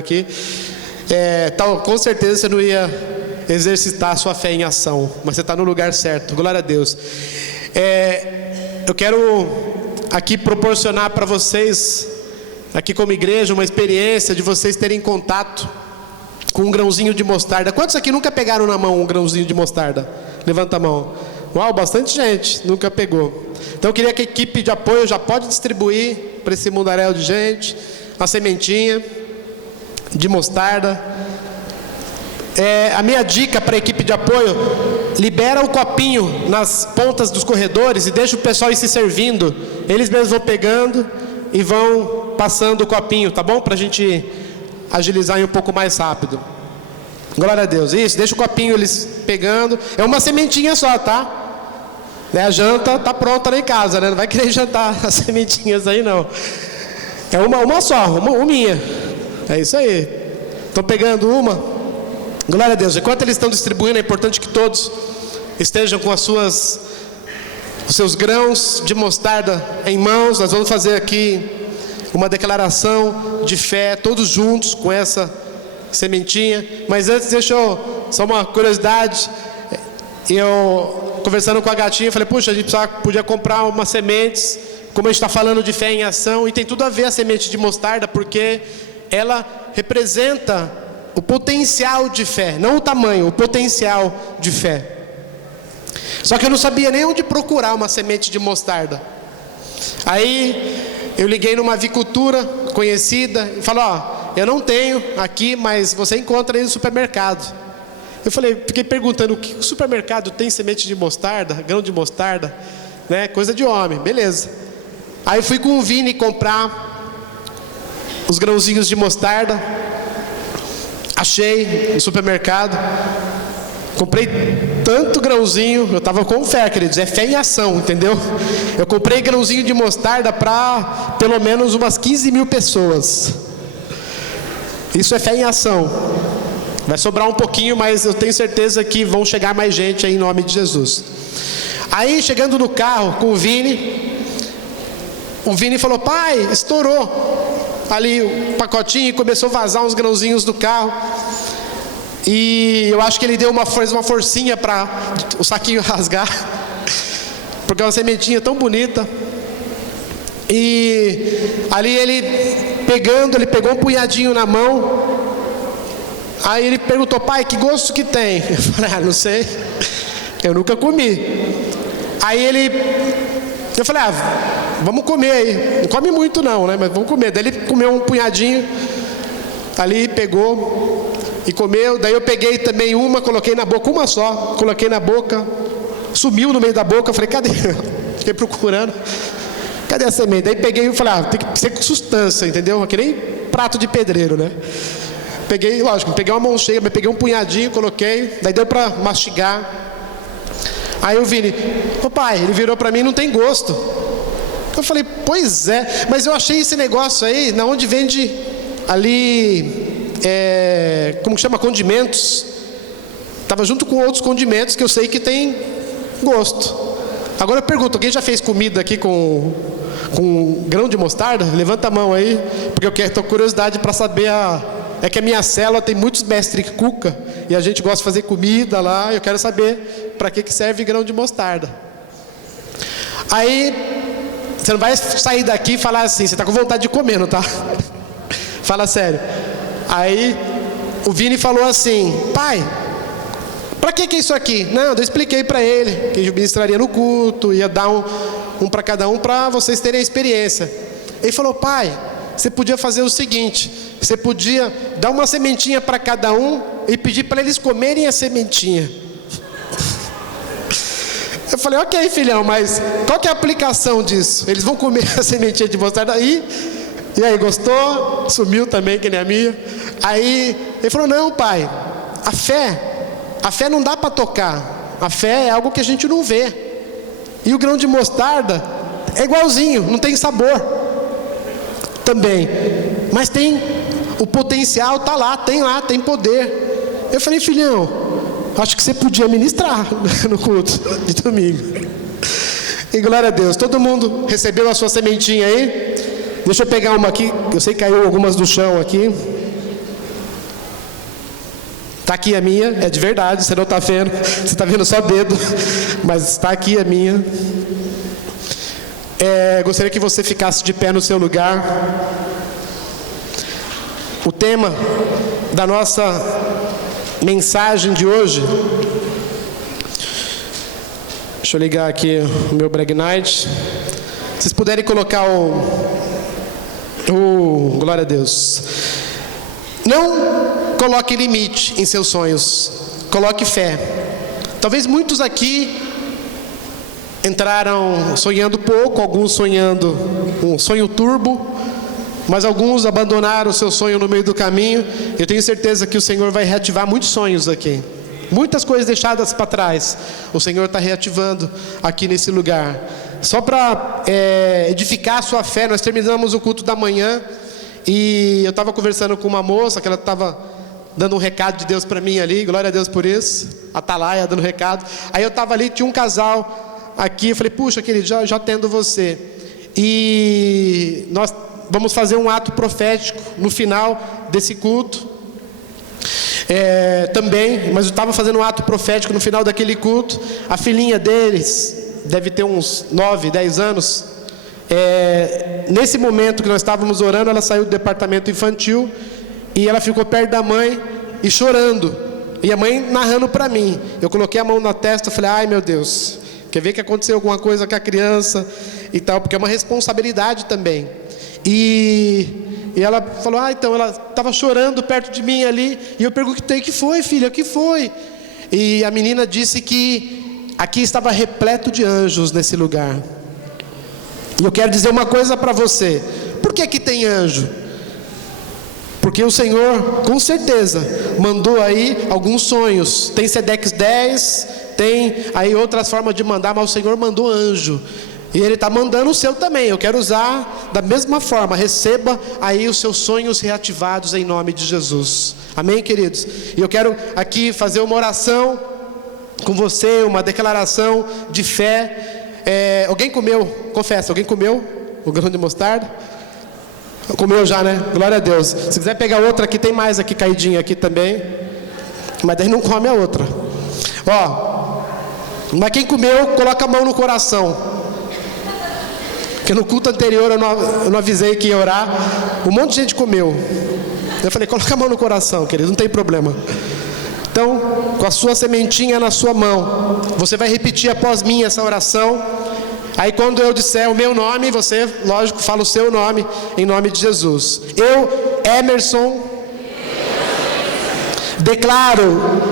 aqui, com certeza você não ia exercitar a sua fé em ação, mas você está no lugar certo, glória a Deus. Eu quero aqui proporcionar para vocês, aqui como igreja, uma experiência de vocês terem contato com um grãozinho de mostarda. Quantos aqui nunca pegaram na mão um grãozinho de mostarda? Levanta a mão. Uau, bastante gente nunca pegou. Então eu queria que a equipe de apoio já pode distribuir para esse mundaréu de gente a sementinha de mostarda. A minha dica para a equipe de apoio: libera o copinho nas pontas dos corredores e deixa o pessoal ir se servindo. Eles mesmos vão pegando e vão passando o copinho, tá bom? Para a gente agilizar um pouco mais rápido. Glória a Deus. Isso, deixa o copinho eles pegando. É uma sementinha só, tá? A janta tá pronta lá em casa, né? Não vai querer jantar as sementinhas aí, não. É uma só, uma minha. É isso aí. Estão pegando uma. Glória a Deus. Enquanto eles estão distribuindo, é importante que todos estejam com os seus grãos de mostarda em mãos. Nós vamos fazer aqui uma declaração de fé, todos juntos com essa sementinha. Mas antes, só uma curiosidade. Eu, conversando com a gatinha, falei: puxa, a gente podia comprar umas sementes, como a gente está falando de fé em ação, e tem tudo a ver a semente de mostarda, porque ela representa o potencial de fé, não o tamanho, o potencial de fé. Só que eu não sabia nem onde procurar uma semente de mostarda. Aí eu liguei numa avicultura conhecida e falei: eu não tenho aqui, mas você encontra aí no supermercado. Eu fiquei perguntando: o que o supermercado tem semente de mostarda, grão de mostarda, né? Coisa de homem, beleza. Aí fui com o Vini comprar os grãozinhos de mostarda. Achei no supermercado. Comprei tanto grãozinho, eu estava com fé, queridos, é fé em ação, entendeu? Eu comprei grãozinho de mostarda para pelo menos umas 15 mil pessoas. Isso é fé em ação. Vai sobrar um pouquinho, mas eu tenho certeza que vão chegar mais gente aí em nome de Jesus. Aí, chegando no carro com o Vini falou: pai, estourou ali o pacotinho e começou a vazar uns grãozinhos do carro. E eu acho que ele fez uma forcinha para o saquinho rasgar, porque é uma sementinha tão bonita. E ali ele pegou um punhadinho na mão. Aí ele perguntou: pai, que gosto que tem? Eu falei: não sei, eu nunca comi. Aí eu falei: vamos comer aí. Não come muito não, né? Mas vamos comer. Daí ele comeu um punhadinho, ali pegou e comeu. Daí eu peguei também coloquei na boca, uma só, coloquei na boca, sumiu no meio da boca. Eu falei: cadê? Fiquei procurando, cadê a semente? Daí peguei e falei: tem que ser com substância, entendeu? Que nem prato de pedreiro, né? Peguei uma mão cheia, mas peguei um punhadinho, coloquei, daí deu para mastigar. Aí o Vini: pai, ele virou para mim: não tem gosto. Eu falei: pois é, mas eu achei esse negócio aí, na onde vende ali, como que chama? Condimentos. Estava junto com outros condimentos que eu sei que tem gosto. Agora eu pergunto: alguém já fez comida aqui com grão de mostarda? Levanta a mão aí, porque eu estou com curiosidade para saber É que a minha célula tem muitos mestres cuca e a gente gosta de fazer comida lá. Eu quero saber para que serve grão de mostarda. Aí você não vai sair daqui e falar assim: você está com vontade de comer, não tá? Fala sério. Aí o Vini falou assim: pai, para que é isso aqui? Não, eu expliquei para ele que eu ministraria no culto, ia dar um para cada um, para vocês terem a experiência. Ele falou: pai, você podia fazer o seguinte: você podia dar uma sementinha para cada um e pedir para eles comerem a sementinha. Eu falei: ok, filhão, mas qual que é a aplicação disso? Eles vão comer a sementinha de mostarda aí? E aí, gostou? Sumiu também, que nem a minha. Aí ele falou: não, pai, a fé não dá para tocar. A fé é algo que a gente não vê. E o grão de mostarda é igualzinho, não tem sabor também, mas tem o potencial, tá lá, tem poder. Eu falei: filhão, acho que você podia ministrar no culto de domingo. E glória a Deus, todo mundo recebeu a sua sementinha aí? Deixa eu pegar uma aqui, eu sei que caiu algumas do chão aqui. Está aqui a minha, é de verdade, você não está vendo, você está vendo só dedo, mas está aqui a minha. Gostaria que você ficasse de pé no seu lugar. O tema da nossa mensagem de hoje, deixa eu ligar aqui o meu Bregnite. Se vocês puderem colocar glória a Deus. Não coloque limite em seus sonhos, coloque fé. Talvez muitos aqui entraram sonhando pouco, alguns sonhando um sonho turbo, mas alguns abandonaram o seu sonho no meio do caminho. Eu tenho certeza que o Senhor vai reativar muitos sonhos aqui. Muitas coisas deixadas para trás, o Senhor está reativando aqui nesse lugar. Só para edificar a sua fé, nós terminamos o culto da manhã e eu estava conversando com uma moça que ela estava dando um recado de Deus para mim ali, glória a Deus por isso, Atalaia dando recado. Aí eu estava ali, tinha um casal aqui, eu falei, puxa querido, já atendo você. E nós vamos fazer um ato profético no final desse culto. Também, mas eu estava fazendo um ato profético no final daquele culto. A filhinha deles deve ter uns 9, 10 anos. Nesse momento que nós estávamos orando, ela saiu do departamento infantil e ela ficou perto da mãe e chorando. E a mãe narrando para mim. Eu coloquei a mão na testa e falei, ai meu Deus, quer ver que aconteceu alguma coisa com a criança e tal, porque é uma responsabilidade também. E ela falou, então ela estava chorando perto de mim ali, e eu perguntei, que foi filha, o que foi? E a menina disse que aqui estava repleto de anjos nesse lugar. E eu quero dizer uma coisa para você, por que tem anjo? Porque o Senhor, com certeza, mandou aí alguns sonhos. Tem Sedex 10, tem aí outras formas de mandar, mas o Senhor mandou anjo. E Ele está mandando o seu também. Eu quero usar da mesma forma. Receba aí os seus sonhos reativados em nome de Jesus. Amém, queridos? E eu quero aqui fazer uma oração com você, uma declaração de fé. Alguém comeu? Confessa, alguém comeu o grão de mostarda? Comeu já, né? Glória a Deus. Se quiser pegar outra aqui, tem mais aqui caidinha aqui também. Mas daí não come a outra. Mas quem comeu, coloca a mão no coração. Porque no culto anterior eu não avisei que ia orar. Um monte de gente comeu. Eu falei, coloca a mão no coração, querido, não tem problema. Então, com a sua sementinha na sua mão, você vai repetir após mim essa oração. Aí quando eu disser o meu nome, você, lógico, fala o seu nome, em nome de Jesus. Eu, Emerson, declaro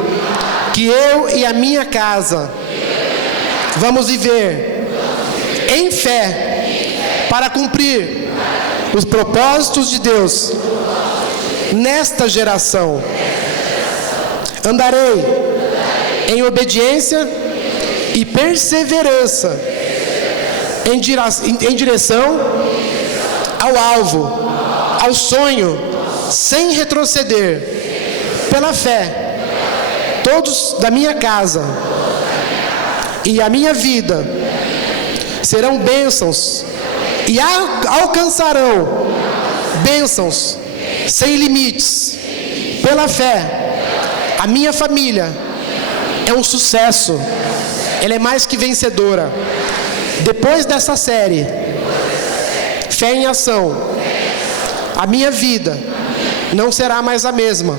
que eu e a minha casa vamos viver em fé para cumprir os propósitos de Deus nesta geração. Andarei em obediência e perseverança em direção ao alvo, ao sonho, sem retroceder. Pela fé, todos da minha casa e a minha vida serão bênçãos e alcançarão bênçãos sem limites. Pela fé, a minha família é um sucesso. Ela é mais que vencedora. Depois dessa série, Fé em Ação, a minha vida não será mais a mesma.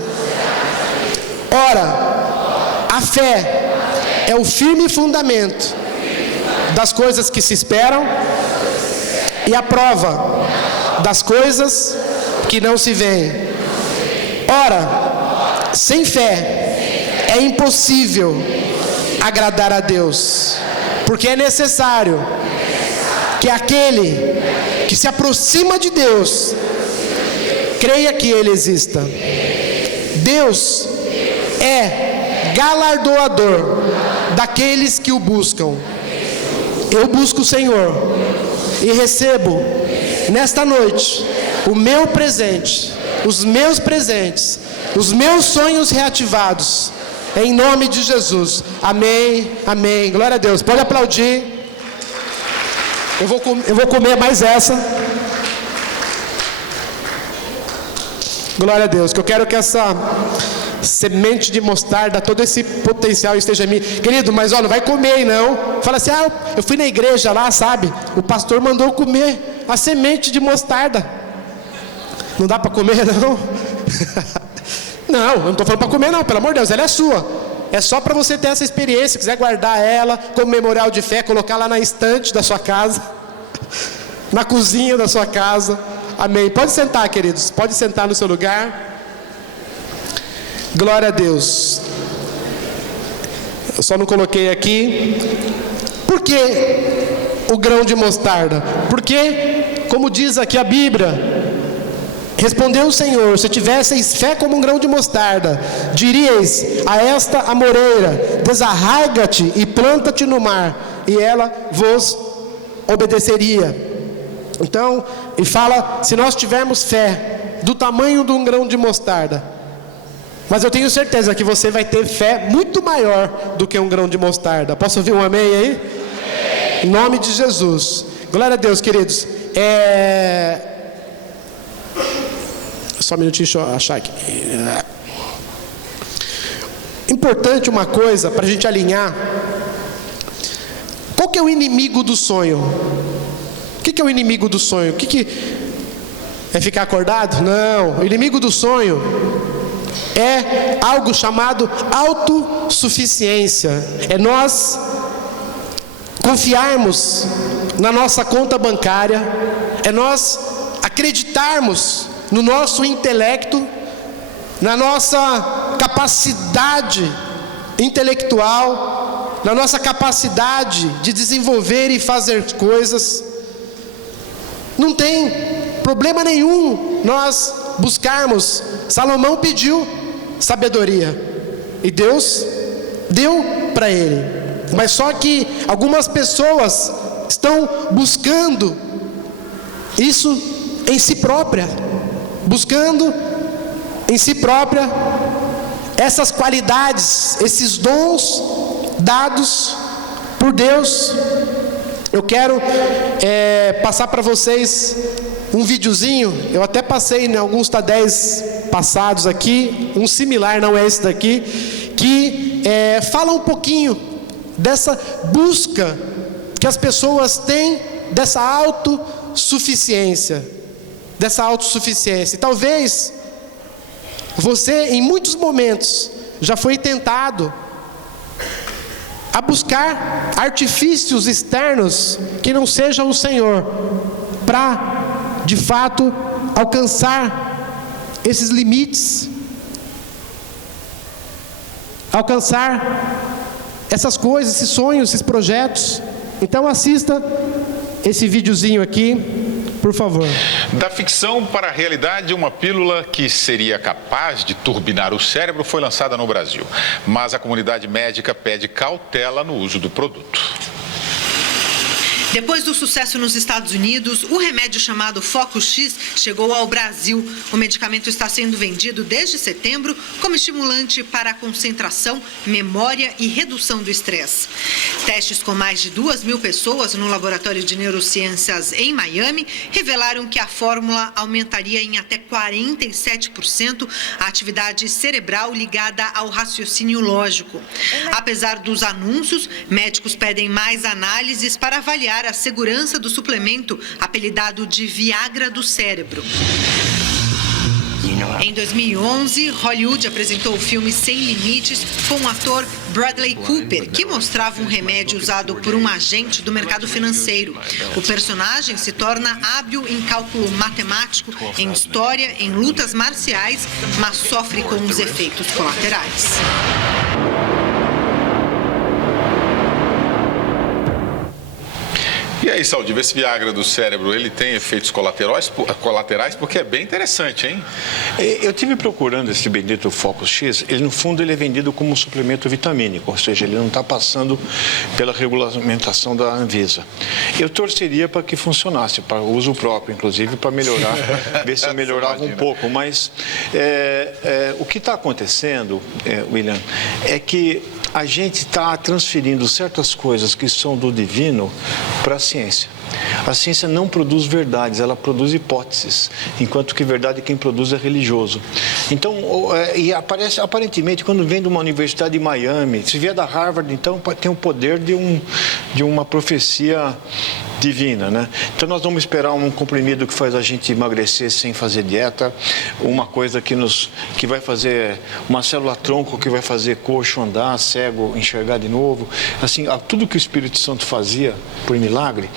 Ora, a fé é o firme fundamento das coisas que se esperam e a prova das coisas que não se veem. Ora, sem fé é impossível agradar a Deus, porque é necessário que aquele que se aproxima de Deus creia que Ele exista. Deus é galardoador daqueles que o buscam. Eu busco o Senhor e recebo nesta noite o meu presente, os meus presentes, os meus sonhos reativados, em nome de Jesus. Amém, amém. Glória a Deus. Pode aplaudir. Eu vou comer mais essa. Glória a Deus. Que eu quero que semente de mostarda, todo esse potencial esteja em mim. Querido, mas ó, não vai comer aí não. Fala assim, eu fui na igreja lá, sabe? O pastor mandou comer a semente de mostarda. Não dá para comer não? Não, eu não estou falando para comer não, pelo amor de Deus, ela é sua. É só para você ter essa experiência. Se quiser guardar ela como memorial de fé, colocar lá na estante da sua casa, na cozinha da sua casa. Amém. Pode sentar, queridos. Pode sentar no seu lugar. Glória a Deus. Eu só não coloquei aqui. Por que o grão de mostarda? Porque, como diz aqui a Bíblia, respondeu o Senhor: se tivesseis fé como um grão de mostarda, diríeis a esta amoreira: desarraiga-te e planta-te no mar, e ela vos obedeceria. Então, e fala, se nós tivermos fé do tamanho de um grão de mostarda, mas eu tenho certeza que você vai ter fé muito maior do que um grão de mostarda. Posso ouvir um amém aí? Em nome de Jesus. Glória a Deus, queridos. Só um minutinho, deixa eu achar aqui. Importante uma coisa para a gente alinhar. Qual que é o inimigo do sonho? O que é o inimigo do sonho? É ficar acordado? Não. O inimigo do sonho é algo chamado autossuficiência. É nós confiarmos na nossa conta bancária, é nós acreditarmos no nosso intelecto, na nossa capacidade intelectual, na nossa capacidade de desenvolver e fazer coisas. Não tem problema nenhum nós buscarmos. Salomão pediu sabedoria e Deus deu para ele. Mas só que algumas pessoas estão buscando isso em si própria, buscando em si própria essas qualidades, esses dons dados por Deus. Eu quero passar para vocês um videozinho. Eu até passei em alguns TADEs passados aqui, um similar, não é esse daqui, que fala um pouquinho dessa busca que as pessoas têm, dessa autossuficiência. E talvez você, em muitos momentos, já foi tentado a buscar artifícios externos que não sejam o Senhor, para, de fato, alcançar esses limites, alcançar essas coisas, esses sonhos, esses projetos. Então assista esse videozinho aqui, por favor. Da ficção para a realidade, uma pílula que seria capaz de turbinar o cérebro foi lançada no Brasil. Mas a comunidade médica pede cautela no uso do produto. Depois do sucesso nos Estados Unidos, o remédio chamado Foco X chegou ao Brasil. O medicamento está sendo vendido desde setembro como estimulante para a concentração, memória e redução do estresse. Testes com mais de 2.000 pessoas no Laboratório de Neurociências em Miami revelaram que a fórmula aumentaria em até 47% a atividade cerebral ligada ao raciocínio lógico. Apesar dos anúncios, médicos pedem mais análises para avaliar a segurança do suplemento, apelidado de Viagra do cérebro. Em 2011, Hollywood apresentou o filme Sem Limites com o ator Bradley Cooper, que mostrava um remédio usado por um agente do mercado financeiro. O personagem se torna hábil em cálculo matemático, em história, em lutas marciais, mas sofre com os efeitos colaterais. E aí, Saldiva, esse Viagra do cérebro, ele tem efeitos colaterais? Porque é bem interessante, hein? Eu tive procurando esse bendito Foco X. Ele, no fundo, ele é vendido como um suplemento vitamínico, ou seja, ele não está passando pela regulamentação da Anvisa. Eu torceria para que funcionasse, para uso próprio, inclusive, para melhorar, ver se melhorava um pouco. Mas o que está acontecendo, William, é que a gente está transferindo certas coisas que são do divino para a ciência. A ciência não produz verdades, ela produz hipóteses, enquanto que verdade quem produz é religioso. Então, e aparentemente, quando vem de uma universidade de Miami, se vier da Harvard, então tem o poder de uma profecia divina, né? Então nós vamos esperar um comprimido que faz a gente emagrecer sem fazer dieta, uma coisa que vai fazer uma célula-tronco que vai fazer coxo andar, cego enxergar de novo. Assim, tudo que o Espírito Santo fazia por milagre,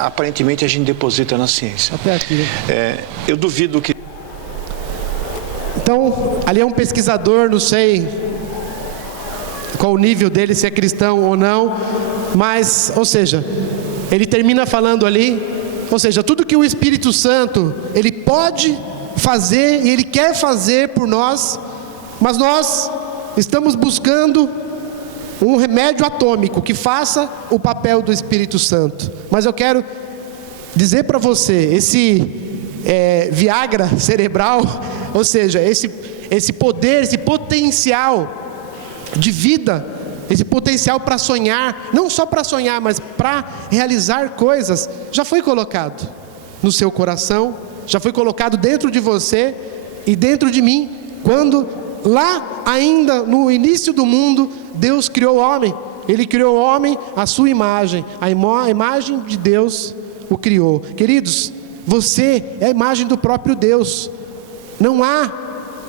aparentemente a gente deposita na ciência. Até aqui, né? Eu duvido que... Então, ali é um pesquisador, não sei qual o nível dele, se é cristão ou não, mas, ou seja, ele termina falando ali, ou seja, tudo que o Espírito Santo, ele pode fazer e ele quer fazer por nós, mas nós estamos buscando um remédio atômico que faça o papel do Espírito Santo. Mas eu quero dizer para você, esse Viagra cerebral, ou seja, esse poder, esse potencial de vida, esse potencial para sonhar, não só para sonhar, mas para realizar coisas, já foi colocado no seu coração, já foi colocado dentro de você e dentro de mim, quando lá ainda no início do mundo, Deus criou o homem. Ele criou o homem à sua imagem, a imagem de Deus o criou. Queridos, você é a imagem do próprio Deus. Não há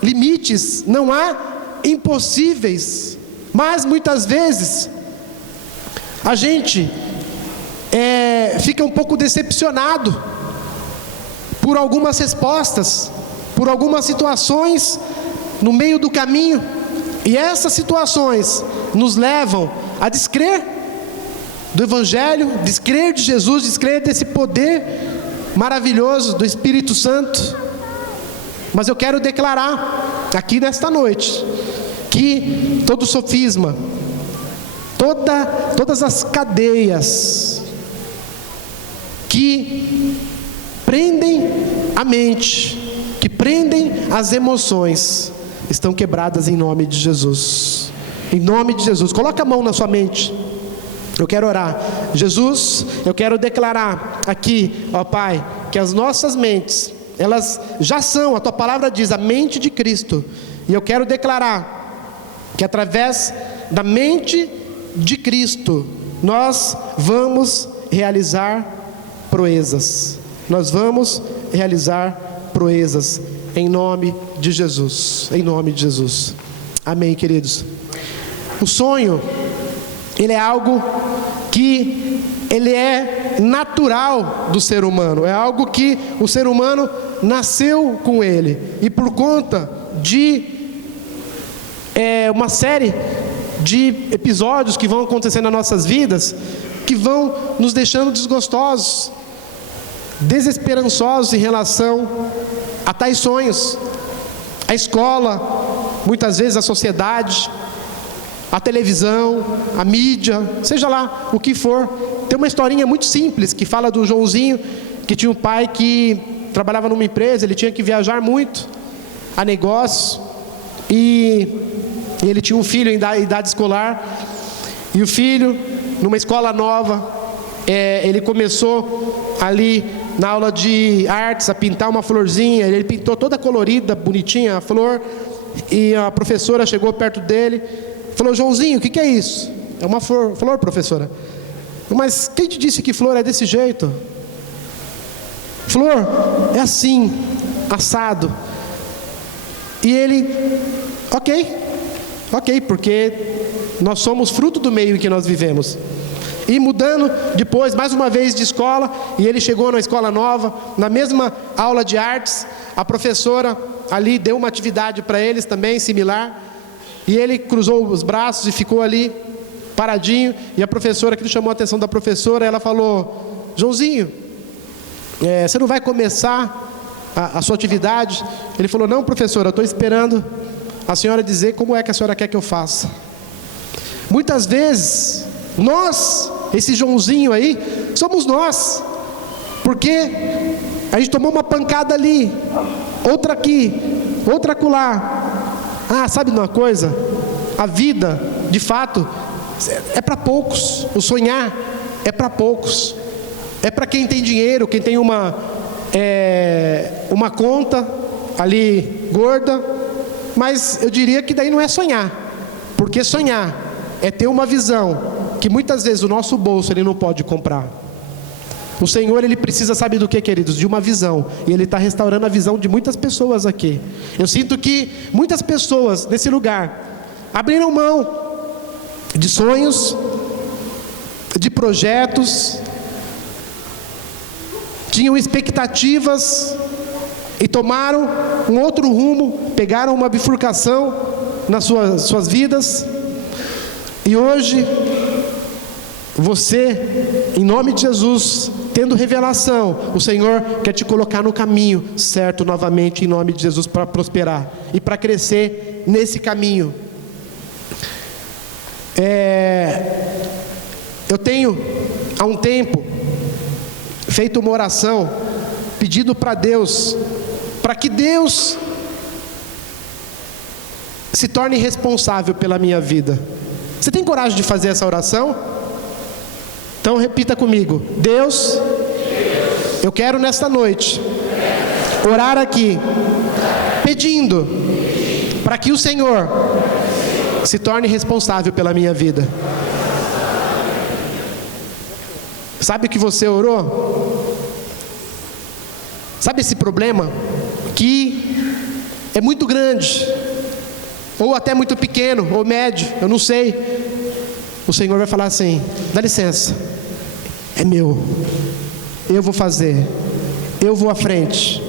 limites, não há impossíveis. Mas muitas vezes a gente fica um pouco decepcionado por algumas respostas, por algumas situações no meio do caminho, e essas situações nos levam a descrer do Evangelho, descrer de Jesus, descrer desse poder maravilhoso do Espírito Santo. Mas eu quero declarar aqui nesta noite que todo sofisma, todas as cadeias que prendem a mente, que prendem as emoções, estão quebradas em nome de Jesus. Em nome de Jesus. Coloca a mão na sua mente. Eu quero orar. Jesus, eu quero declarar aqui, ó Pai, que as nossas mentes, elas já são, a Tua palavra diz, a mente de Cristo. E eu quero declarar que através da mente de Cristo, nós vamos realizar proezas. Nós vamos realizar proezas em nome de Jesus. Em nome de Jesus. Amém, queridos. O sonho, ele é algo que ele é natural do ser humano. É algo que o ser humano nasceu com ele. E por conta de uma série de episódios que vão acontecer nas nossas vidas, que vão nos deixando desgostosos, desesperançosos em relação a tais sonhos. A escola, muitas vezes a sociedade, a televisão, a mídia, seja lá o que for. Tem uma historinha muito simples que fala do Joãozinho, que tinha um pai que trabalhava numa empresa, ele tinha que viajar muito a negócios, e ele tinha um filho em idade escolar, e o filho, numa escola nova, ele começou ali na aula de artes a pintar uma florzinha. Ele pintou toda colorida, bonitinha a flor, e a professora chegou perto dele, falou: Joãozinho, o que é isso? É uma flor, professora. Mas quem te disse que flor é desse jeito? Flor é assim, assado. E ele, ok, porque nós somos fruto do meio em que nós vivemos. E mudando depois, mais uma vez de escola, e ele chegou na escola nova, na mesma aula de artes, a professora ali deu uma atividade para eles também, similar, e ele cruzou os braços e ficou ali, paradinho, e a professora, aquilo chamou a atenção da professora, ela falou: Joãozinho, você não vai começar a sua atividade? Ele falou: não, professora, eu estou esperando a senhora dizer como é que a senhora quer que eu faça. Muitas vezes, nós, esse Joãozinho aí, somos nós, porque a gente tomou uma pancada ali, outra aqui, outra acolá. Sabe de uma coisa? A vida, de fato, é para poucos. O sonhar é para poucos. é para quem tem dinheiro, quem tem uma conta ali gorda, mas eu diria que daí não é sonhar, porque sonhar é ter uma visão que muitas vezes o nosso bolso ele não pode comprar. O Senhor, ele precisa, sabe do que, queridos? De uma visão, e Ele está restaurando a visão de muitas pessoas aqui. Eu sinto que muitas pessoas nesse lugar abriram mão de sonhos, de projetos, tinham expectativas e tomaram um outro rumo, pegaram uma bifurcação nas suas vidas, e hoje você, em nome de Jesus, tendo revelação, o Senhor quer te colocar no caminho certo novamente, em nome de Jesus, para prosperar e para crescer nesse caminho. Eu tenho há um tempo feito uma oração, pedido para Deus, para que Deus se torne responsável pela minha vida. Você tem coragem de fazer essa oração? Então repita comigo: Deus, eu quero nesta noite orar aqui, pedindo para que o Senhor se torne responsável pela minha vida. Sabe o que você orou? Sabe esse problema que é muito grande, ou até muito pequeno, ou médio, eu não sei. O Senhor vai falar assim: dá licença, é meu, eu vou fazer, eu vou à frente,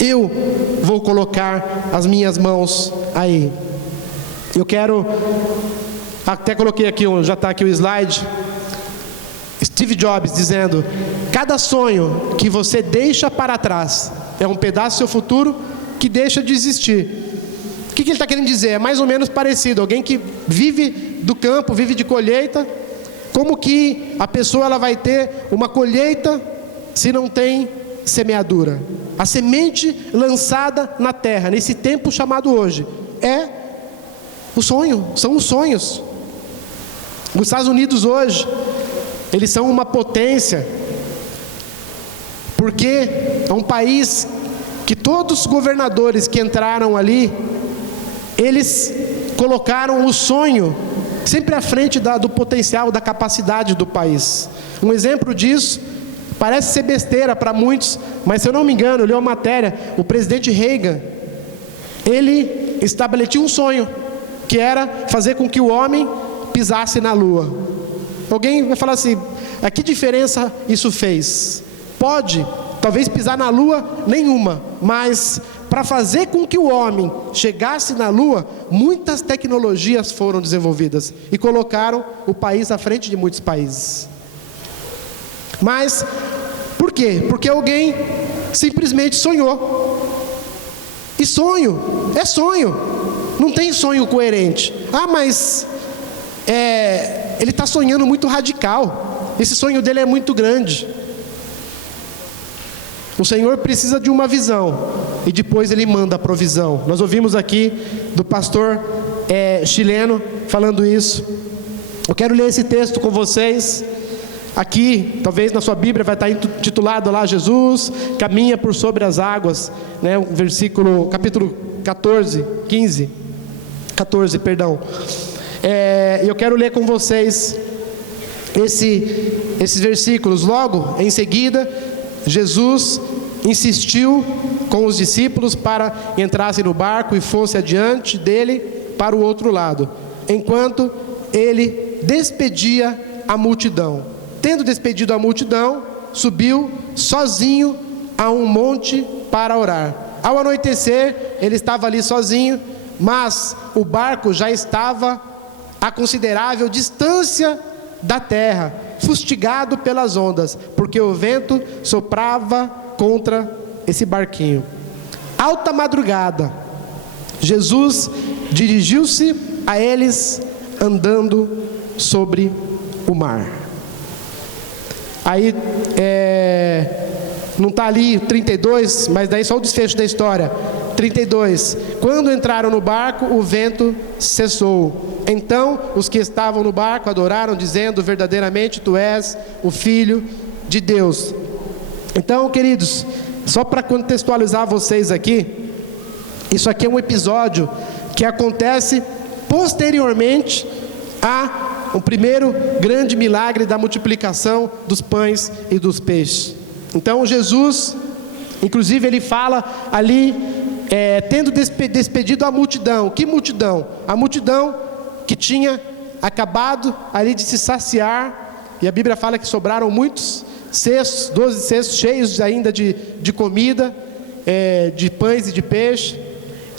eu vou colocar as minhas mãos aí. Eu quero, até coloquei aqui, já está aqui o slide, Steve Jobs dizendo: cada sonho que você deixa para trás é um pedaço do seu futuro que deixa de existir. O que ele está querendo dizer? É mais ou menos parecido. Alguém que vive do campo, vive de colheita, como que a pessoa ela vai ter uma colheita se não tem semeadura? A semente lançada na terra, nesse tempo chamado hoje, é o sonho, são os sonhos. Os Estados Unidos hoje, eles são uma potência, porque é um país que todos os governadores que entraram ali, eles colocaram o sonho sempre à frente do potencial, da capacidade do país. Um exemplo disso, parece ser besteira para muitos, mas se eu não me engano, eu li uma matéria, o presidente Reagan, ele estabelecia um sonho, que era fazer com que o homem pisasse na lua. Alguém vai falar assim: a que diferença isso fez? Pode, talvez pisar na lua, nenhuma, mas para fazer com que o homem chegasse na lua, muitas tecnologias foram desenvolvidas e colocaram o país à frente de muitos países. Mas, por quê? Porque alguém simplesmente sonhou. E sonho, é sonho, não tem sonho coerente. Ah, mas ele está sonhando muito radical, esse sonho dele é muito grande. O Senhor precisa de uma visão, e depois Ele manda a provisão. Nós ouvimos aqui do pastor chileno falando isso. Eu quero ler esse texto com vocês. Aqui, talvez na sua Bíblia vai estar intitulado lá: Jesus caminha por sobre as águas, né? O versículo, capítulo 14, eu quero ler com vocês esses versículos. Logo em seguida, Jesus insistiu com os discípulos para entrassem no barco e fosse adiante dele para o outro lado, enquanto ele despedia a multidão. Tendo despedido a multidão, subiu sozinho a um monte para orar. Ao anoitecer, ele estava ali sozinho, mas o barco já estava a considerável distância da terra, fustigado pelas ondas, porque o vento soprava contra esse barquinho. Alta madrugada, Jesus dirigiu-se a eles andando sobre o mar. Aí, não está ali 32, mas daí só o desfecho da história. 32, quando entraram no barco, o vento cessou. Então os que estavam no barco adoraram, dizendo: verdadeiramente tu és o Filho de Deus. Então, queridos, só para contextualizar vocês aqui, isso aqui é um episódio que acontece posteriormente a o primeiro grande milagre da multiplicação dos pães e dos peixes. Então Jesus, inclusive ele fala ali, tendo despedido a multidão. Que multidão? A multidão que tinha acabado ali de se saciar, e a Bíblia fala que sobraram muitos cestos, 12 cestos cheios ainda de comida, de pães e de peixe.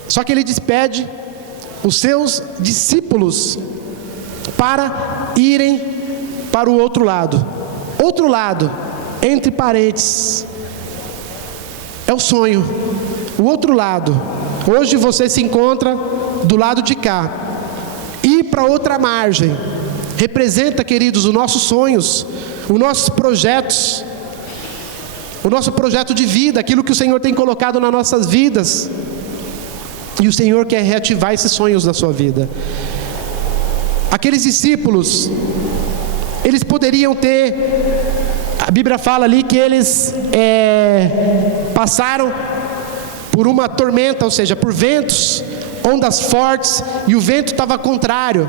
Só que ele despede os seus discípulos para irem para o outro lado. Outro lado, entre parênteses, é o sonho. O outro lado, hoje você se encontra do lado de cá. Ir para outra margem representa, queridos, os nossos sonhos, os nossos projetos, o nosso projeto de vida, aquilo que o Senhor tem colocado nas nossas vidas. E o Senhor quer reativar esses sonhos na sua vida. Aqueles discípulos, eles poderiam ter, a Bíblia fala ali que eles passaram por uma tormenta, ou seja, por ventos, ondas fortes, e o vento estava contrário.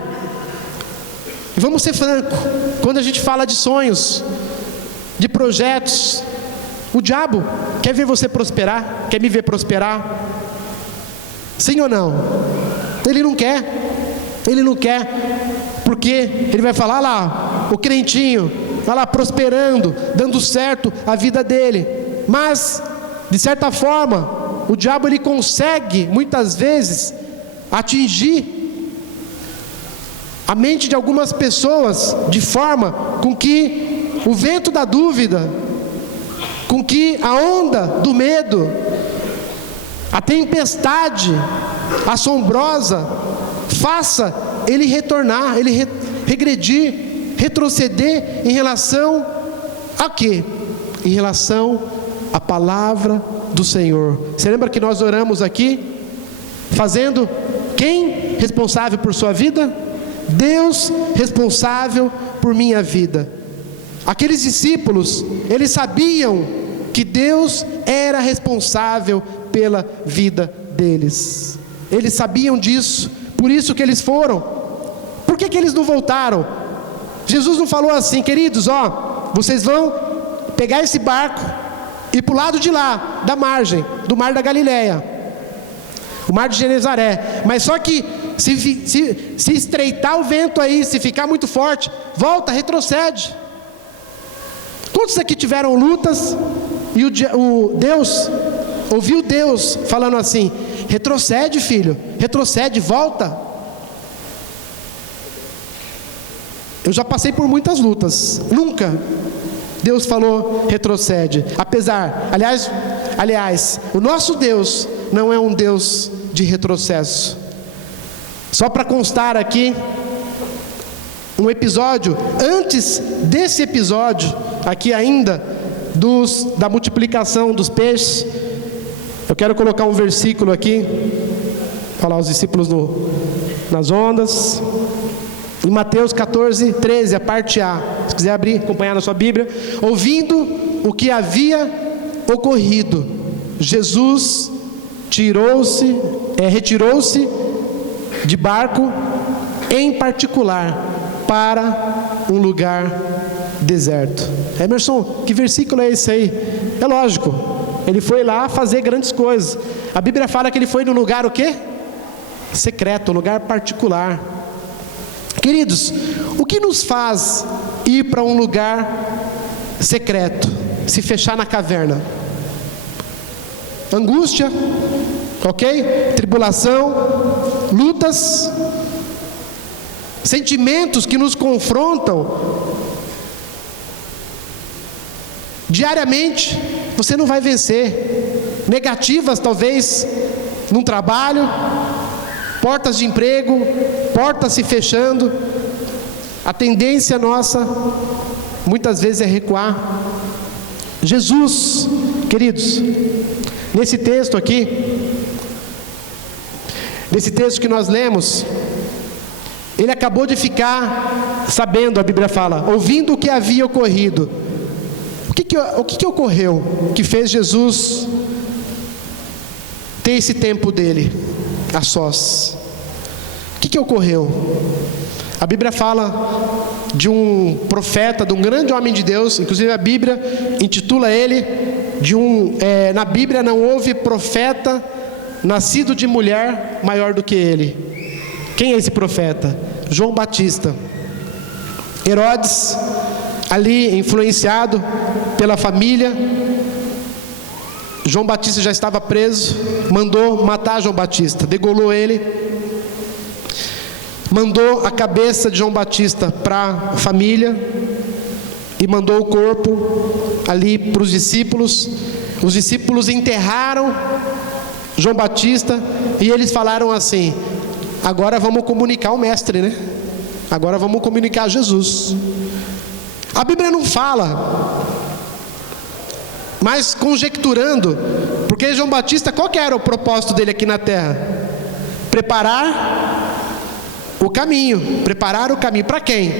E vamos ser francos, quando a gente fala de sonhos, de projetos, o diabo quer ver você prosperar, quer me ver prosperar. Sim ou não? Ele não quer, porque ele vai falar lá, o crentinho, vai lá prosperando, dando certo a vida dele. Mas, de certa forma, o diabo ele consegue, muitas vezes, atingir a mente de algumas pessoas, de forma com que o vento da dúvida, com que a onda do medo, a tempestade assombrosa, faça ele retornar, ele regredir, retroceder em relação a quê? Em relação à palavra do Senhor. Você lembra que nós oramos aqui, fazendo quem responsável por sua vida? Deus responsável por minha vida. Aqueles discípulos, eles sabiam que Deus era responsável pela vida deles. Eles sabiam disso, por isso que eles foram. Por que eles não voltaram? Jesus não falou assim, queridos, vocês vão pegar esse barco e ir para o lado de lá, da margem, do mar da Galileia, o mar de Genezaré. Mas só que se estreitar o vento aí, se ficar muito forte, volta, retrocede. Quantos aqui tiveram lutas e Deus ouviu Deus falando assim: retrocede, filho, retrocede, volta? Eu já passei por muitas lutas, nunca Deus falou retrocede. Aliás, o nosso Deus não é um Deus de retrocesso. Só para constar aqui, um episódio, antes desse episódio, aqui ainda, da multiplicação dos peixes, eu quero colocar um versículo aqui, falar os discípulos nas ondas, em Mateus 14, 13, a parte A, se quiser abrir, acompanhar na sua Bíblia. Ouvindo o que havia ocorrido, Jesus retirou-se de barco, em particular, para um lugar deserto. Emerson, que versículo é esse aí? É lógico, ele foi lá fazer grandes coisas. A Bíblia fala que ele foi no lugar o quê? Secreto, um lugar particular. Queridos, o que nos faz ir para um lugar secreto? Se fechar na caverna? Angústia, ok? Tribulação, lutas, sentimentos que nos confrontam diariamente. Você não vai vencer. Negativas, talvez, num trabalho, portas de emprego, portas se fechando. A tendência nossa, muitas vezes, é recuar. Jesus, queridos, nesse texto aqui, nesse texto que nós lemos, ele acabou de ficar sabendo, a Bíblia fala, ouvindo o que havia ocorrido. O que ocorreu que fez Jesus ter esse tempo dele a sós? O que ocorreu? A Bíblia fala de um profeta, de um grande homem de Deus. Inclusive a Bíblia intitula ele na Bíblia não houve profeta nascido de mulher maior do que ele. Quem é esse profeta? João Batista. Herodes, ali influenciado pela família, João Batista já estava preso, mandou matar João Batista, degolou ele, mandou a cabeça de João Batista para a família e mandou o corpo ali para os discípulos. Os discípulos enterraram João Batista e eles falaram assim: agora vamos comunicar o mestre, né? Agora vamos comunicar Jesus. A Bíblia não fala, mas conjecturando, porque João Batista, qual que era o propósito dele aqui na terra? Preparar o caminho. Preparar o caminho para quem?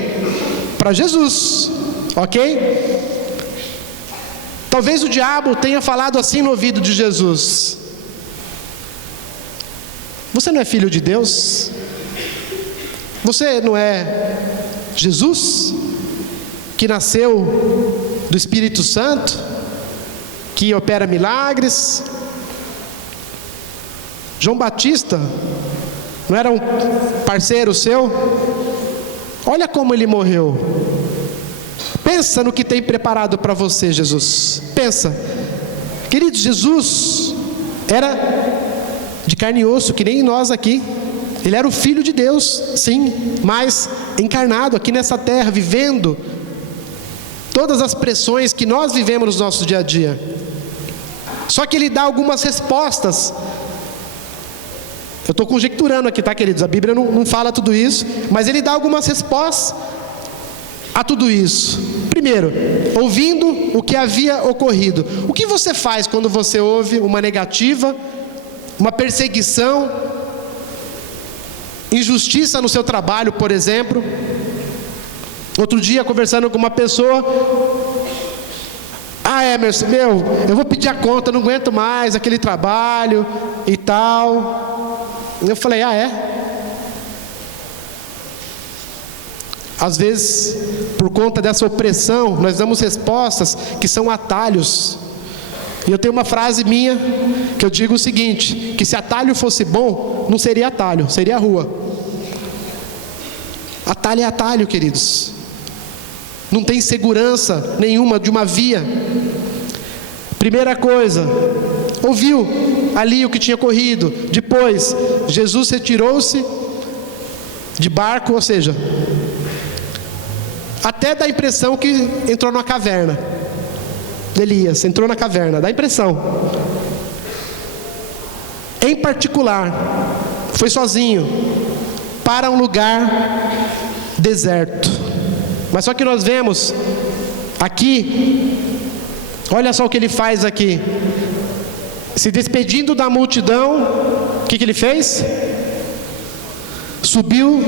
Para Jesus, ok? Talvez o diabo tenha falado assim no ouvido de Jesus: você não é filho de Deus? Você não é Jesus, que nasceu do Espírito Santo, que opera milagres? João Batista não era um parceiro seu? Olha como ele morreu. Pensa no que tem preparado para você, Jesus. Pensa, queridos, Jesus era de carne e osso, que nem nós aqui. Ele era o Filho de Deus, sim, mas encarnado aqui nessa terra, vivendo todas as pressões que nós vivemos no nosso dia a dia. Só que ele dá algumas respostas. Eu estou conjecturando aqui, tá, queridos? A Bíblia não fala tudo isso, mas ele dá algumas respostas a tudo isso. Primeiro, ouvindo o que havia ocorrido. O que você faz quando você ouve uma negativa, uma perseguição, injustiça no seu trabalho, por exemplo? Outro dia, conversando com uma pessoa: Emerson, eu vou pedir a conta, não aguento mais aquele trabalho e tal. Eu falei: Às vezes, por conta dessa opressão, nós damos respostas que são atalhos. E eu tenho uma frase minha que eu digo o seguinte: que se atalho fosse bom, não seria atalho, seria rua. Atalho é atalho, queridos. Não tem segurança nenhuma de uma via. Primeira coisa, ouviu ali o que tinha ocorrido. Depois, Jesus retirou-se de barco, ou seja, até dá a impressão que entrou numa caverna. Elias entrou na caverna, dá a impressão. Em particular, foi sozinho para um lugar deserto. Mas só que nós vemos aqui, olha só o que ele faz aqui. Se despedindo da multidão, o que ele fez? Subiu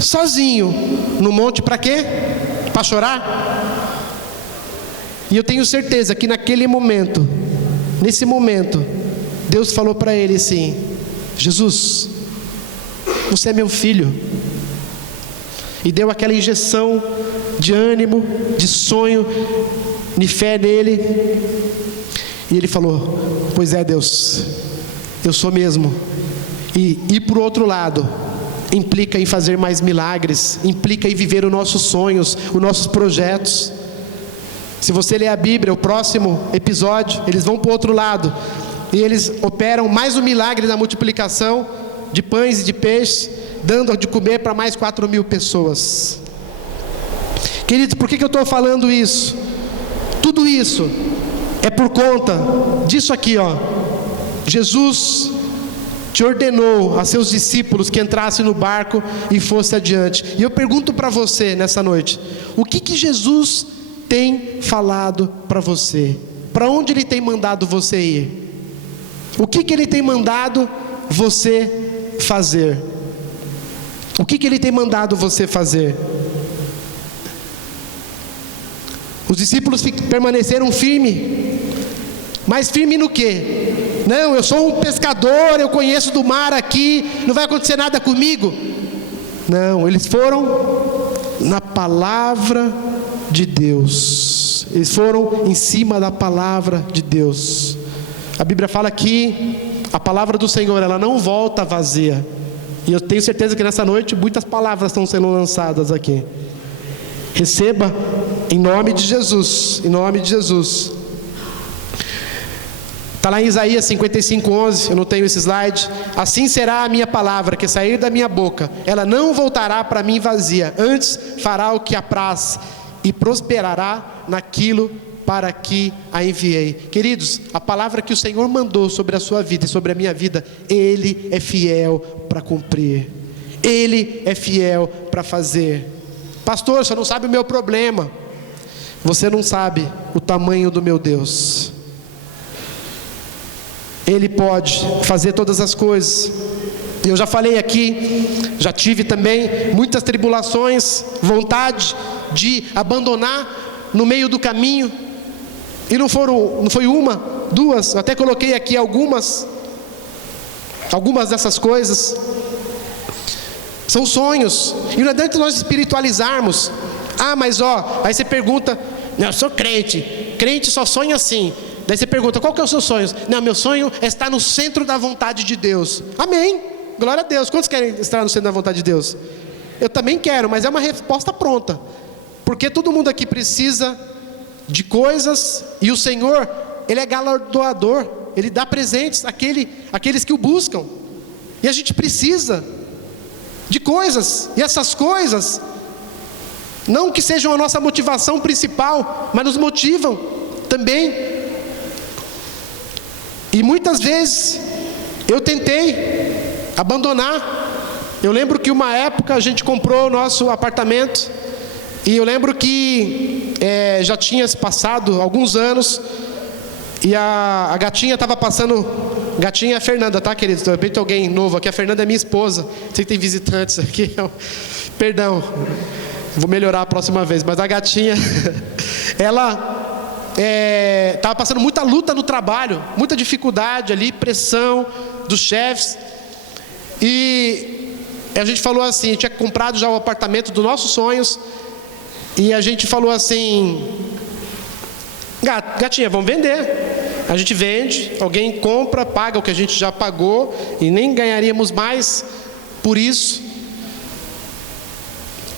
sozinho no monte para quê? Para chorar? E eu tenho certeza que naquele momento, nesse momento, Deus falou para ele assim: Jesus, você é meu filho. E deu aquela injeção de ânimo, de sonho, de fé nele. E ele falou: pois é, Deus, eu sou mesmo. E ir para o outro lado implica em fazer mais milagres, implica em viver os nossos sonhos, os nossos projetos. Se você ler a Bíblia, o próximo episódio, eles vão para o outro lado e eles operam mais um milagre na multiplicação de pães e de peixes, dando de comer para mais 4.000 pessoas. Queridos, por que eu estou falando isso? Tudo isso é por conta disso aqui, ó. Jesus te ordenou a seus discípulos que entrassem no barco e fosse adiante. E eu pergunto para você nessa noite: o que Jesus tem falado para você? Para onde Ele tem mandado você ir? O que Ele tem mandado você fazer? O que Ele tem mandado você fazer? Os discípulos permaneceram firmes. Mas firme no quê? Não, eu sou um pescador, eu conheço do mar aqui, não vai acontecer nada comigo. Não, eles foram na palavra de Deus. Eles foram em cima da palavra de Deus. A Bíblia fala que a palavra do Senhor, ela não volta vazia. E eu tenho certeza que nessa noite muitas palavras estão sendo lançadas aqui. Receba em nome de Jesus, em nome de Jesus. Está lá em Isaías 55:11, eu não tenho esse slide. Assim será a minha palavra que sair da minha boca, ela não voltará para mim vazia, antes fará o que apraz e prosperará naquilo para que a enviei. Queridos, a palavra que o Senhor mandou sobre a sua vida e sobre a minha vida, Ele é fiel para cumprir, Ele é fiel para fazer. Pastor, você não sabe o meu problema. Você não sabe o tamanho do meu Deus. Ele pode fazer todas as coisas. Eu já falei aqui, já tive também muitas tribulações, vontade de abandonar no meio do caminho. E não foi uma, duas, eu até coloquei aqui algumas dessas coisas. São sonhos. E não adianta nós espiritualizarmos. Ah, mas aí você pergunta, não, eu sou crente. Crente só sonha assim. Daí você pergunta, qual que é o seu sonho? Não, meu sonho é estar no centro da vontade de Deus. Amém, glória a Deus. Quantos querem estar no centro da vontade de Deus? Eu também quero, mas é uma resposta pronta. Porque todo mundo aqui precisa de coisas. E o Senhor, Ele é galardoador. Ele dá presentes àqueles que o buscam. E a gente precisa de coisas. E essas coisas, não que sejam a nossa motivação principal, mas nos motivam também. E muitas vezes eu tentei abandonar. Eu lembro que uma época a gente comprou o nosso apartamento. E eu lembro que já tinha se passado alguns anos. E a gatinha estava passando. Gatinha é a Fernanda, tá, queridos? De repente alguém novo aqui. A Fernanda é minha esposa. Sei que tem visitantes aqui. Perdão. Vou melhorar a próxima vez. Mas a gatinha, ela estava passando muita luta no trabalho, muita dificuldade ali, pressão dos chefes. E a gente falou assim, tinha comprado já o apartamento dos nossos sonhos. E a gente falou assim, gatinha, vamos vender. A gente vende, alguém compra, paga o que a gente já pagou, e nem ganharíamos mais por isso.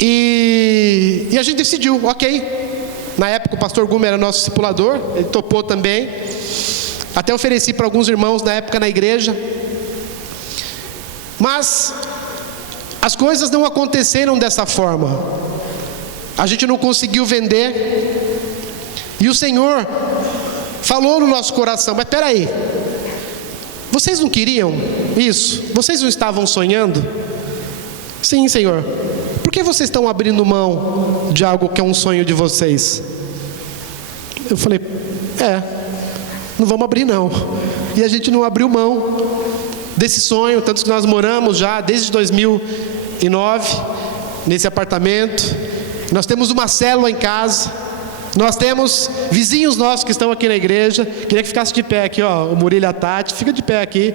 E a gente decidiu, ok. Na época o pastor Gumer era nosso discipulador, ele topou também. Até ofereci para alguns irmãos na época na igreja. Mas as coisas não aconteceram dessa forma. A gente não conseguiu vender. E o Senhor falou no nosso coração, mas espera aí, vocês não queriam isso? Vocês não estavam sonhando? Sim, Senhor. Por que vocês estão abrindo mão de algo que é um sonho de vocês? Eu falei, não vamos abrir não. E a gente não abriu mão desse sonho, tanto que nós moramos já desde 2009 nesse apartamento. Nós temos uma célula em casa. Nós temos vizinhos nossos que estão aqui na igreja. Queria que ficasse de pé aqui, o Murilo e a Tati. Fica de pé aqui.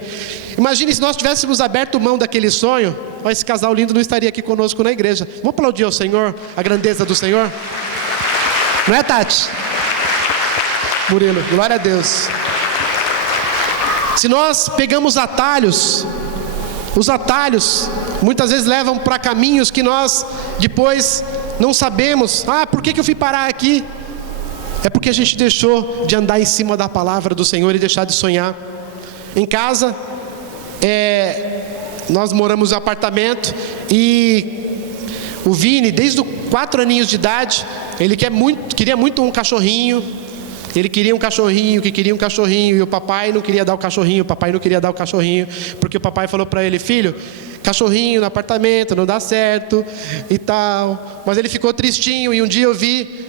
Imagine se nós tivéssemos aberto mão daquele sonho. Esse casal lindo não estaria aqui conosco na igreja. Vamos aplaudir ao Senhor, a grandeza do Senhor? Não é, Tati? Murilo, glória a Deus. Se nós pegamos atalhos, os atalhos muitas vezes levam para caminhos que nós depois não sabemos. Por que eu fui parar aqui? É porque a gente deixou de andar em cima da palavra do Senhor e deixar de sonhar. Em casa, nós moramos em um apartamento e o Vini, desde os 4 aninhos de idade, ele queria muito um cachorrinho. Ele queria um cachorrinho, e o papai não queria dar o cachorrinho, porque o papai falou para ele, filho, cachorrinho no apartamento, não dá certo e tal. Mas ele ficou tristinho, e um dia eu vi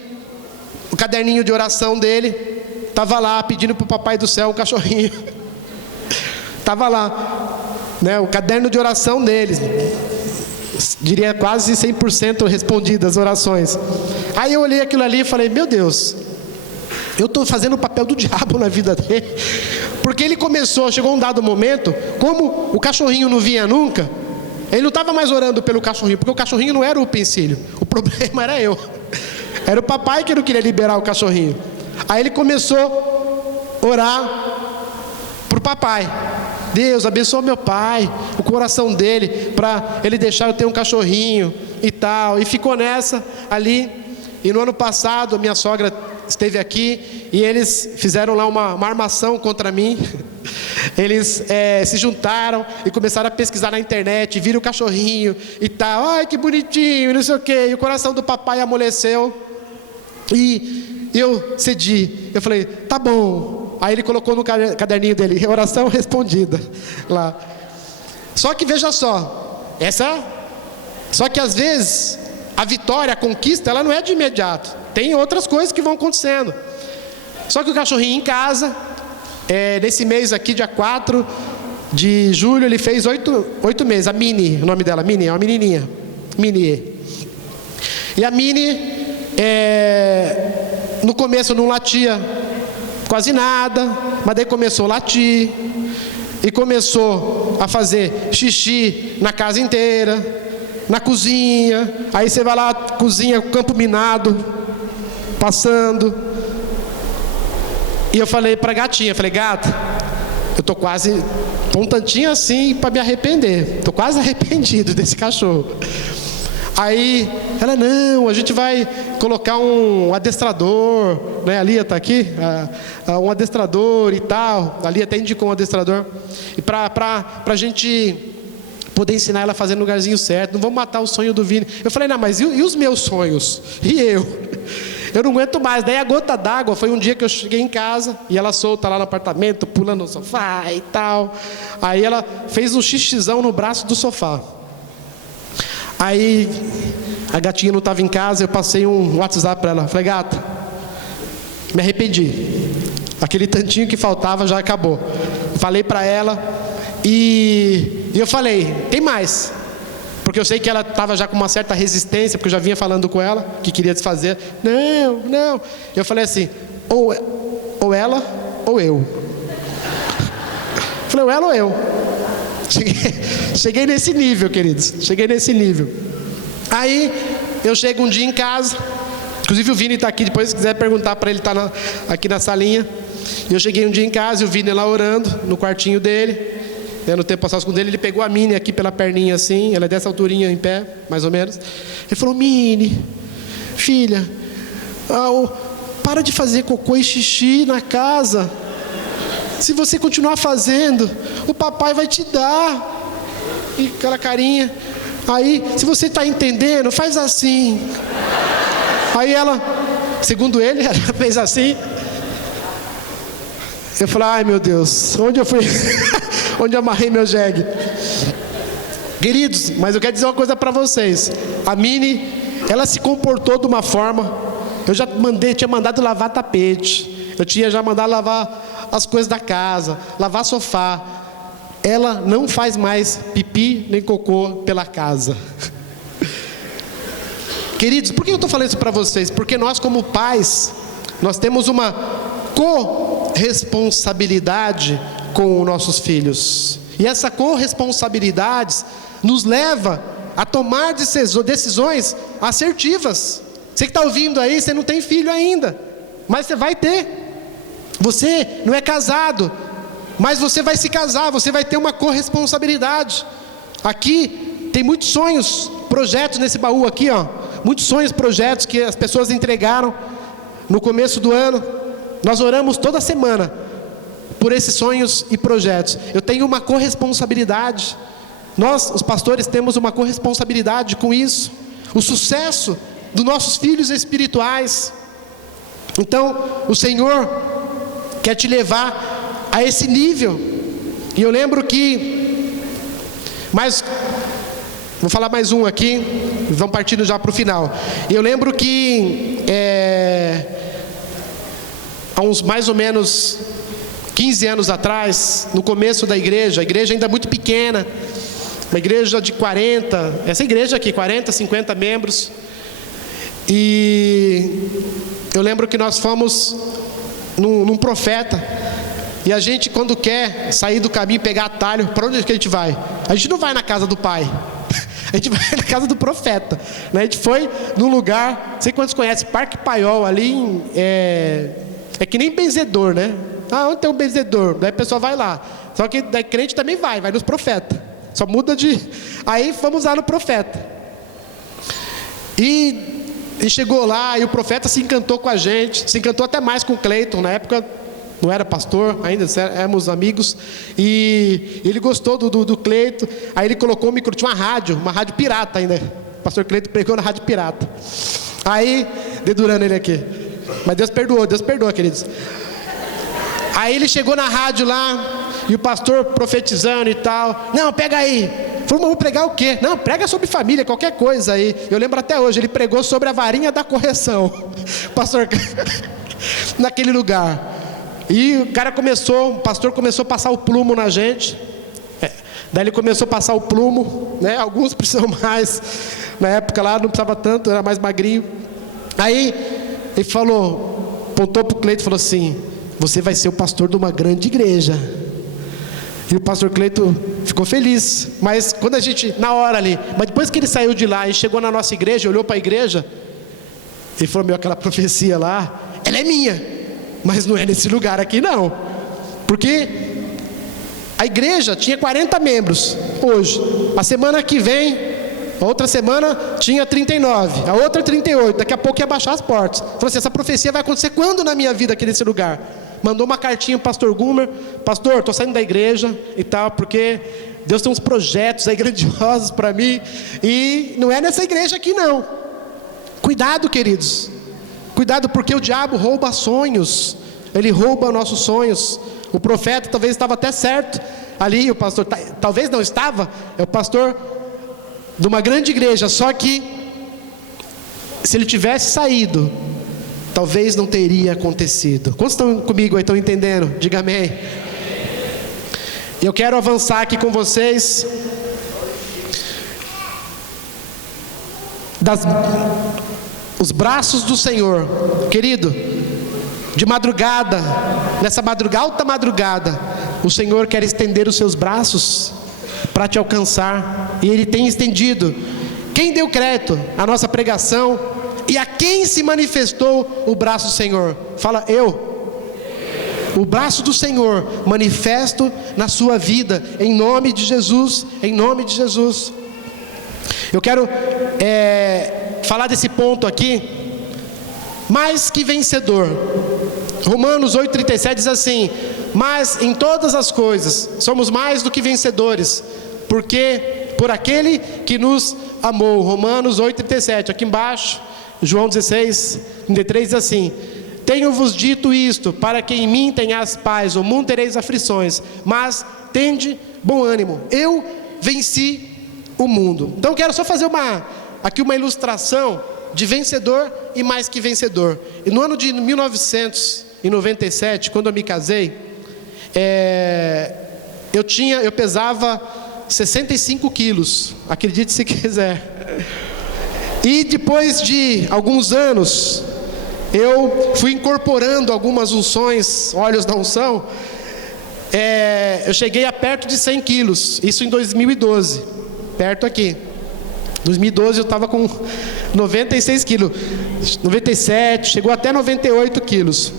o caderninho de oração dele, estava lá pedindo para o papai do céu um cachorrinho. Estava lá, o caderno de oração deles. diria quase 100% respondidas as orações. Aí eu olhei aquilo ali e falei, meu Deus, eu estou fazendo o papel do diabo na vida dele. Porque ele chegou um dado momento, como o cachorrinho não vinha nunca, ele não estava mais orando pelo cachorrinho, porque o cachorrinho não era o empecilho, o problema era eu. Era o papai que não queria liberar o cachorrinho. Aí ele começou a orar para o papai. Deus, abençoa meu pai, o coração dele, para ele deixar eu ter um cachorrinho e tal. E ficou nessa ali. E no ano passado, minha sogra esteve aqui e eles fizeram lá uma armação contra mim. Eles se juntaram e começaram a pesquisar na internet, viram o cachorrinho e tal. Ai, que bonitinho, não sei o quê. E o coração do papai amoleceu. E eu cedi. Eu falei, tá bom. Aí ele colocou no caderninho dele, oração respondida lá. Só que veja só, só que às vezes a vitória, a conquista, ela não é de imediato. Tem outras coisas que vão acontecendo. Só que o cachorrinho em casa, nesse mês aqui, dia 4 de julho, ele fez 8 meses. A Mini, o nome dela, Mini, é uma menininha. Mini. E a Mini, no começo não latia quase nada, mas daí começou a latir, e começou a fazer xixi na casa inteira, na cozinha. Aí você vai lá, cozinha, campo minado, passando. E eu falei pra gatinha, falei, gata, eu tô quase, um tantinho assim para me arrepender, tô quase arrependido desse cachorro. Aí ela, não, a gente vai colocar um adestrador, né? A Lia está aqui, um adestrador e tal. A Lia até indicou um adestrador. E para a gente poder ensinar ela a fazer no lugarzinho certo. Não vamos matar o sonho do Vini. Eu falei, não, mas e os meus sonhos? E eu? Eu não aguento mais. Daí a gota d'água foi um dia que eu cheguei em casa e ela solta lá no apartamento, pulando no sofá e tal. Aí ela fez um xixizão no braço do sofá. Aí a gatinha não estava em casa, eu passei um WhatsApp para ela. Falei, gata, me arrependi. Aquele tantinho que faltava já acabou. Falei para ela e eu falei, tem mais. Porque eu sei que ela estava já com uma certa resistência, porque eu já vinha falando com ela, que queria desfazer. Não. Eu falei assim, ou ela ou eu. Falei, ou ela ou eu. Cheguei nesse nível, queridos. Cheguei nesse nível. Aí eu chego um dia em casa. Inclusive o Vini está aqui. Depois se quiser perguntar para ele, está aqui na salinha. Eu cheguei um dia em casa e o Vini lá orando no quartinho dele, no tempo passado com ele. Ele pegou a Mini aqui pela perninha assim. Ela é dessa alturinha em pé, mais ou menos. Ele falou, Mini, filha, para de fazer cocô e xixi na casa. Se você continuar fazendo, o papai vai te dar. E aquela carinha. Aí, se você está entendendo, faz assim. Aí ela, segundo ele, ela fez assim. Eu falei, ai meu Deus, onde eu fui? Onde eu amarrei meu jegue? Queridos, mas eu quero dizer uma coisa para vocês. A Mini, ela se comportou de uma forma. Eu já tinha mandado lavar tapete. Eu tinha já mandado lavar as coisas da casa, lavar sofá. Ela não faz mais pipi nem cocô pela casa. Queridos, por que eu estou falando isso para vocês? Porque nós como pais, nós temos uma corresponsabilidade com os nossos filhos. E essa corresponsabilidade nos leva a tomar decisões assertivas. Você que está ouvindo aí, você não tem filho ainda, mas você vai ter. Você não é casado, mas você vai se casar, você vai ter uma corresponsabilidade. Aqui tem muitos sonhos, projetos nesse baú aqui, ó. Muitos sonhos, projetos que as pessoas entregaram no começo do ano. Nós oramos toda semana por esses sonhos e projetos. Eu tenho uma corresponsabilidade. Nós, os pastores, temos uma corresponsabilidade com isso. O sucesso dos nossos filhos espirituais. Então, o Senhor quer te levar a esse nível. E eu lembro que vou falar mais um aqui, vamos partindo já para o final. E eu lembro que há uns mais ou menos 15 anos atrás, no começo da igreja, a igreja ainda muito pequena, Uma igreja de 40, essa igreja aqui, 40, 50 membros. E eu lembro que nós fomos num profeta. E a gente, quando quer sair do caminho, pegar atalho, para onde é que a gente vai? A gente não vai na casa do pai. A gente vai na casa do profeta, né? A gente foi num lugar, não sei quantos conhecem, Parque Paiol, ali é que nem benzedor, né? Onde tem um benzedor? Daí a pessoa vai lá. Só que daí crente também vai nos profetas. Só muda de... Aí fomos lá no profeta. E chegou lá e o profeta se encantou com a gente, se encantou até mais com o Cleiton. Na época não era pastor, ainda éramos amigos. E ele gostou do Cleiton. Aí ele colocou o micro, tinha uma rádio pirata ainda. O pastor Cleiton pregou na rádio pirata. Aí, dedurando ele aqui. Mas Deus perdoa, queridos. Aí ele chegou na rádio lá, e o pastor profetizando e tal. Não, pega aí. Vamos pregar o quê? Não, prega sobre família, qualquer coisa aí. Eu lembro até hoje, ele pregou sobre a varinha da correção. Pastor, naquele lugar. E o pastor começou a passar o plumo na gente. Daí ele começou a passar o plumo, né? Alguns precisam mais. Na época lá não precisava tanto, era mais magrinho. Aí ele falou, apontou para o Cleiton e falou assim: você vai ser o pastor de uma grande igreja. E o pastor Cleiton ficou feliz. Mas quando a gente, na hora ali, mas depois que ele saiu de lá e chegou na nossa igreja, olhou para a igreja, ele falou: aquela profecia lá, ela é minha, mas não é nesse lugar aqui não. Porque a igreja tinha 40 membros hoje. A semana que vem, a outra semana tinha 39, a outra 38, daqui a pouco ia baixar as portas. Falou assim: essa profecia vai acontecer quando na minha vida aqui nesse lugar? Mandou uma cartinha para o pastor Gumer: pastor, estou saindo da igreja e tal, porque Deus tem uns projetos aí grandiosos para mim, e não é nessa igreja aqui não. Cuidado, queridos, cuidado, porque o diabo rouba sonhos, ele rouba nossos sonhos. O profeta talvez estava até certo ali, o pastor talvez não estava, é o pastor de uma grande igreja, só que se ele tivesse saído, talvez não teria acontecido. Quantos estão comigo aí, estão entendendo? Diga amém. Eu quero avançar aqui com vocês os braços do Senhor. Querido, de madrugada, nessa alta madrugada, o Senhor quer estender os seus braços para te alcançar, e Ele tem estendido. Quem deu crédito à nossa pregação e a quem se manifestou o braço do Senhor? Fala: eu. O braço do Senhor manifesto na sua vida, em nome de Jesus, em nome de Jesus. Eu quero falar desse ponto aqui. Mais que vencedor. Romanos 8,37 diz assim: mas em todas as coisas somos mais do que vencedores, porque por aquele que nos amou. Romanos 8,37, aqui embaixo. João 16:33 diz assim: tenho-vos dito isto, para que em mim tenhas paz. O mundo tereis aflições, mas tende bom ânimo, eu venci o mundo. Então eu quero só fazer aqui uma ilustração de vencedor e mais que vencedor. E no ano de 1997, quando eu me casei, eu pesava 65 quilos, acredite se quiser. E depois de alguns anos, eu fui incorporando algumas unções, óleos da unção. Eu cheguei a perto de 100 quilos, isso em 2012, perto aqui. 2012 eu estava com 96 quilos, 97, chegou até 98 quilos.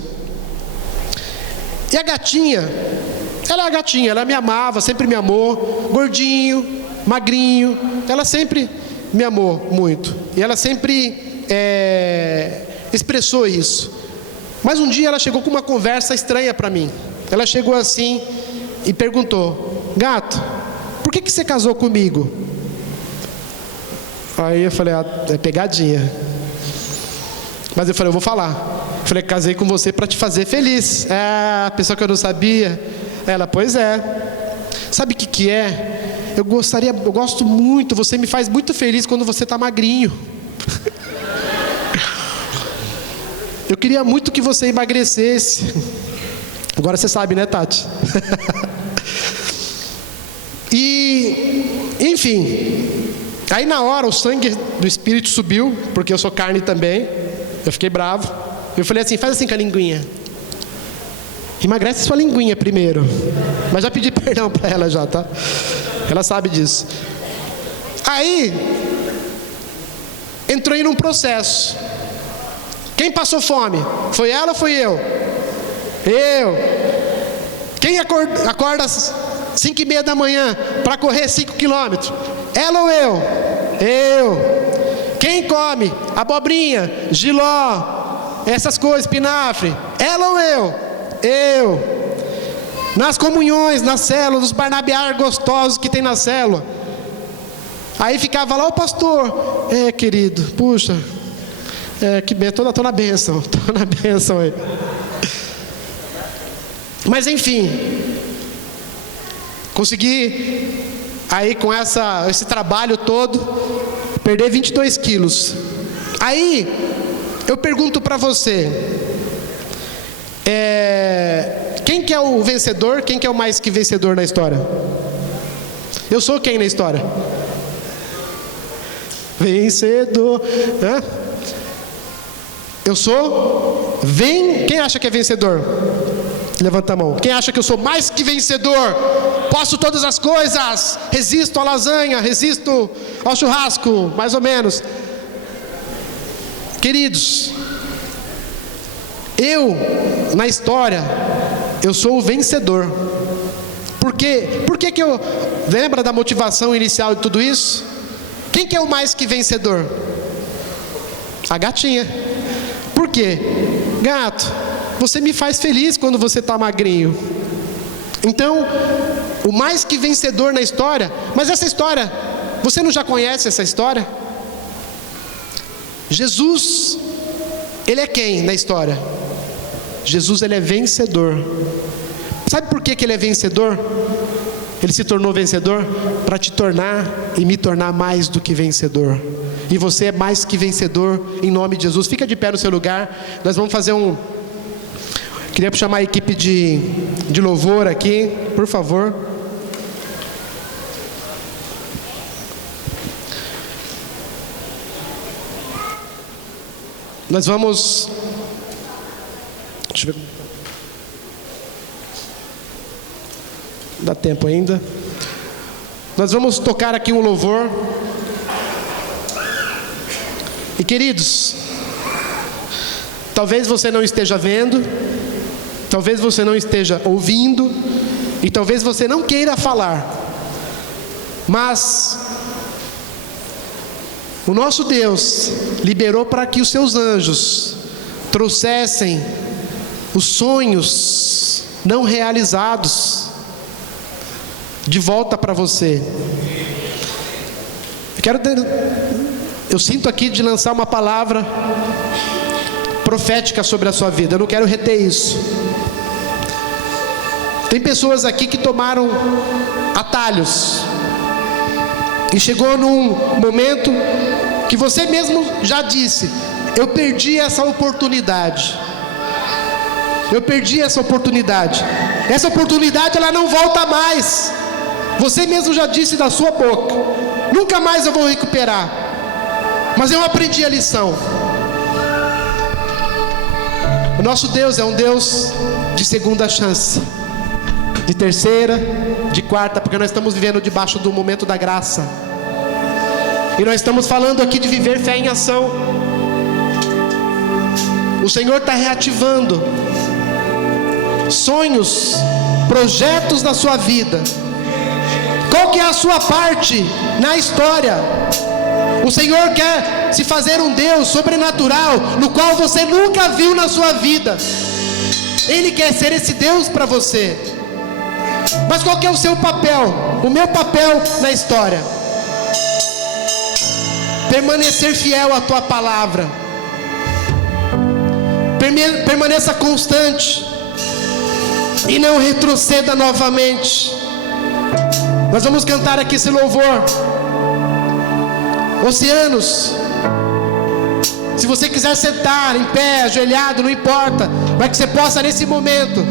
E a gatinha, ela me amava, sempre me amou, gordinho, magrinho, ela sempre me amou muito. E ela sempre expressou isso. Mas um dia ela chegou com uma conversa estranha para mim. Ela chegou assim e perguntou: gato, por que você casou comigo? Aí eu falei: é pegadinha. Mas eu falei: eu vou falar. Eu falei: casei com você para te fazer feliz. A pessoa que eu não sabia. Ela: pois é. Sabe o que é? Eu gosto muito, você me faz muito feliz quando você está magrinho. Eu queria muito que você emagrecesse. Agora você sabe, né, Tati? E Enfim, aí na hora o sangue do Espírito subiu, porque eu sou carne também. Eu fiquei bravo. Eu falei assim: faz assim com a linguinha. Emagrece sua linguinha primeiro. Mas já pedi perdão para ela já, tá? Ela sabe disso. Aí entrou em um processo. Quem passou fome? Foi ela ou foi eu? Eu. Quem acorda às 5:30 da manhã para correr 5 quilômetros? Ela ou eu? Eu. Quem come abobrinha, jiló, essas coisas, espinafre? Ela ou eu? Eu. Nas comunhões, nas células, os barnabear gostosos que tem na célula. Aí ficava lá o pastor: querido, puxa, que bênção, estou na bênção aí. Mas enfim, consegui aí com esse trabalho todo perder 22 quilos. Aí eu pergunto para você, quem que é o vencedor? Quem que é o mais que vencedor na história? Eu sou quem na história? Vencedor. Eu sou? Quem acha que é vencedor? Levanta a mão. Quem acha que eu sou mais que vencedor? Posso todas as coisas. Resisto à lasanha, resisto ao churrasco, mais ou menos. Queridos, eu, na história, eu sou o vencedor. Por quê? Por que eu... Lembra da motivação inicial de tudo isso? Quem que é o mais que vencedor? A gatinha. Por quê? Gato, você me faz feliz quando você está magrinho. Então, o mais que vencedor na história. Mas essa história, você não já conhece essa história? Jesus, ele é quem na história? Jesus, ele é vencedor. Sabe por que ele é vencedor? Ele se tornou vencedor para te tornar e me tornar mais do que vencedor. E você é mais que vencedor em nome de Jesus. Fica de pé no seu lugar. Nós vamos fazer Queria chamar a equipe de louvor aqui, por favor. Nós vamos... Deixa eu ver. Dá tempo ainda. Nós vamos tocar aqui um louvor. E queridos, talvez você não esteja vendo, talvez você não esteja ouvindo, e talvez você não queira falar, mas o nosso Deus liberou para que os seus anjos trouxessem os sonhos não realizados de volta para você. Eu sinto aqui de lançar uma palavra profética sobre a sua vida. Eu não quero reter isso. Tem pessoas aqui que tomaram atalhos e chegou num momento que você mesmo já disse: eu perdi essa oportunidade. Eu perdi essa oportunidade. Essa oportunidade ela não volta mais. Você mesmo já disse da sua boca: nunca mais eu vou recuperar. Mas eu aprendi a lição. O nosso Deus é um Deus de segunda chance, de terceira, de quarta, porque nós estamos vivendo debaixo do momento da graça. E nós estamos falando aqui de viver fé em ação. O Senhor está reativando sonhos, projetos na sua vida. Qual que é a sua parte na história? O Senhor quer se fazer um Deus sobrenatural, no qual você nunca viu na sua vida. Ele quer ser esse Deus para você. Mas qual que é o seu papel? O meu papel na história: permanecer fiel à tua palavra. Permaneça constante e não retroceda novamente. Nós vamos cantar aqui esse louvor. Oceanos, se você quiser sentar em pé, ajoelhado, não importa, mas que você possa nesse momento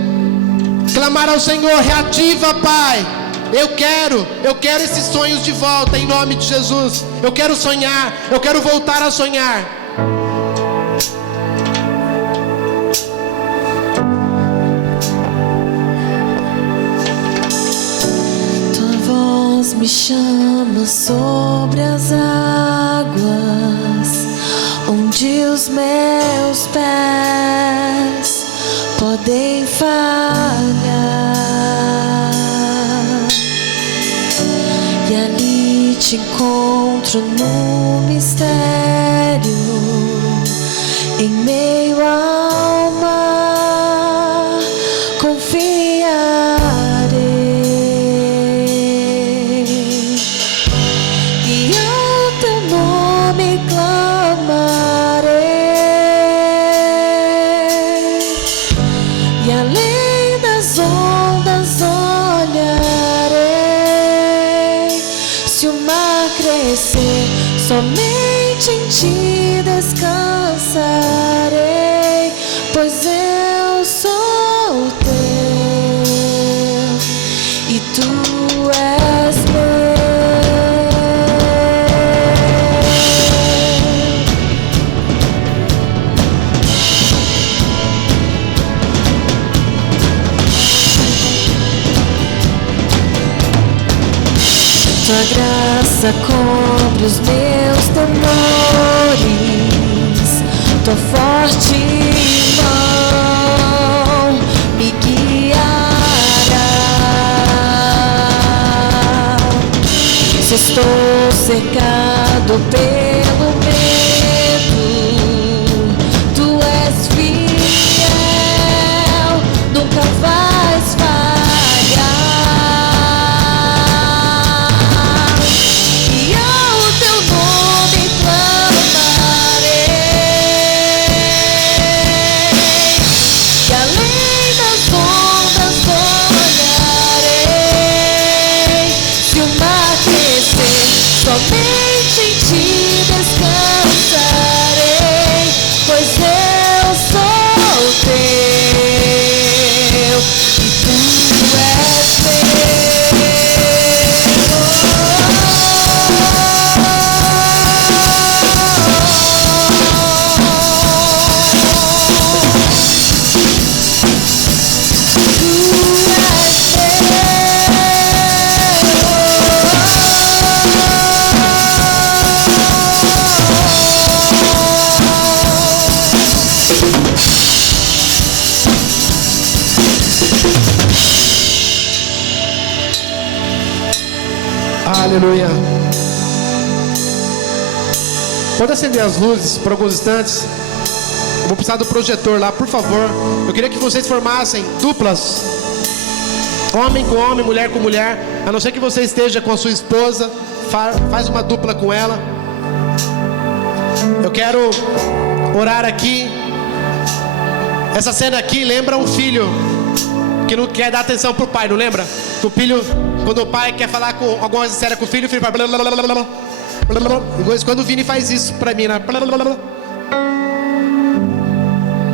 clamar ao Senhor: reativa, Pai, eu quero esses sonhos de volta, em nome de Jesus. Eu quero sonhar, eu quero voltar a sonhar. Tua voz me chama sobre as águas, onde os meus pés podem falhar, e ali te encontro no mistério, em meio ao mar, confiarei, e ao teu nome clamarei, e além das ondas olharei. Se o mar crescer, somente em ti descansarei, pois eu sou teu e tu és meu. Tua graça cobre os meus temores, tua forte mão me guiará. Se estou cercado pelo medo, tu és fiel, nunca vais falhar, e ao teu nome clamarei, e além das ondas olharei. Se o mar crescer, somente em ti descansarei, pois eu sou teu e tu és Aleluia. Pode acender as luzes por alguns instantes. Eu vou precisar do projetor lá, por favor. Eu queria que vocês formassem duplas, homem com homem, mulher com mulher. A não ser que você esteja com a sua esposa, faz uma dupla com ela. Eu quero orar aqui. Essa cena aqui lembra um filho que não quer dar atenção pro pai, não lembra? O filho, quando o pai quer falar com alguma coisa séria com o filho fala blá, blá, blá, blá, blá, blá. Quando o Vini faz isso pra mim, né? Blá, blá, blá, blá.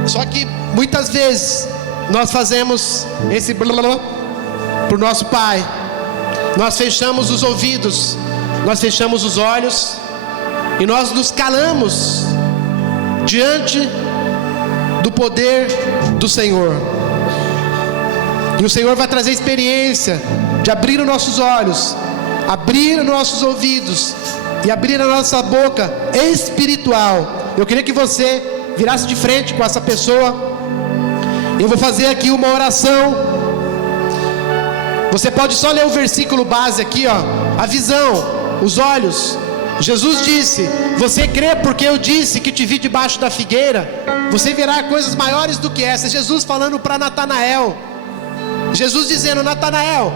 Só que muitas vezes nós fazemos esse blá, blá, blá pro nosso pai. Nós fechamos os ouvidos, nós fechamos os olhos e nós nos calamos diante do poder do Senhor. E o Senhor vai trazer experiência de abrir os nossos olhos, abrir os nossos ouvidos e abrir a nossa boca espiritual. Eu queria que você virasse de frente com essa pessoa. Eu vou fazer aqui uma oração. Você pode só ler o versículo base aqui, ó. A visão, os olhos. Jesus disse: você crê porque eu disse que te vi debaixo da figueira? Você verá coisas maiores do que essa. Jesus falando para Natanael. Jesus dizendo: Natanael,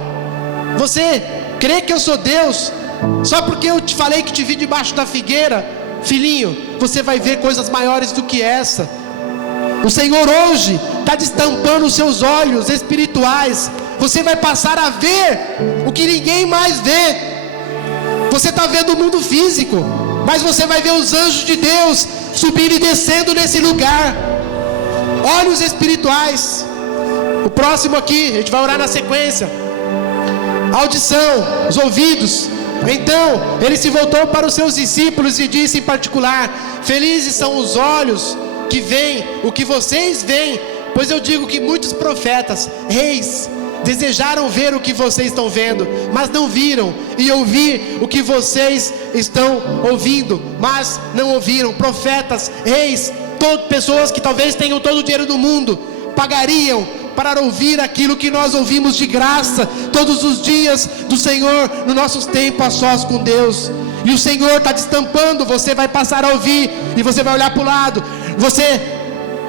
você crê que eu sou Deus? Só porque eu te falei que te vi debaixo da figueira? Filhinho, você vai ver coisas maiores do que essa. O Senhor hoje está destampando os seus olhos espirituais. Você vai passar a ver o que ninguém mais vê. Você está vendo o mundo físico, mas você vai ver os anjos de Deus subindo e descendo nesse lugar. Olhos espirituais. O próximo aqui, a gente vai orar na sequência. audição, os ouvidos. Então ele se voltou para os seus discípulos e disse em particular: felizes são os olhos que veem o que vocês veem, pois eu digo que muitos profetas, reis, desejaram ver o que vocês estão vendo, mas não viram, e ouvir o que vocês estão ouvindo, mas não ouviram. Profetas, reis, pessoas que talvez tenham todo o dinheiro do mundo, pagariam para ouvir aquilo que nós ouvimos de graça todos os dias do Senhor, no nossos tempos a sós com Deus. E o Senhor está destampando, você vai passar a ouvir, e você vai olhar para o lado. Você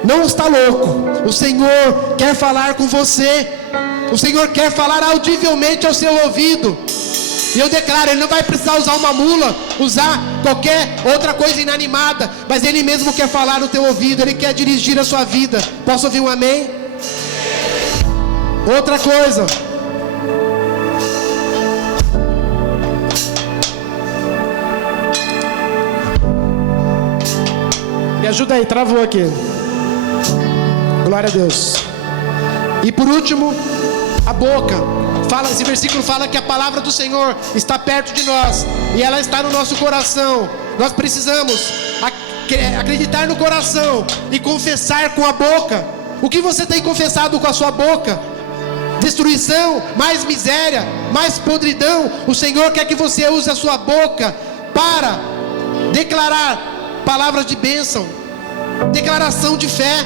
não está louco, o Senhor quer falar com você, o Senhor quer falar audivelmente ao seu ouvido. E eu declaro, Ele não vai precisar usar uma mula, usar qualquer outra coisa inanimada, mas Ele mesmo quer falar no teu ouvido, Ele quer dirigir a sua vida. Posso ouvir um amém? Outra coisa, me ajuda aí, travou aqui. Glória a Deus. E por último, a boca. Esse versículo fala que a palavra do Senhor está perto de nós e ela está no nosso coração. Nós precisamos acreditar no coração e confessar com a boca. O que você tem confessado com a sua boca? Destruição, mais miséria, mais podridão. O Senhor quer que você use a sua boca para declarar palavras de bênção, declaração de fé,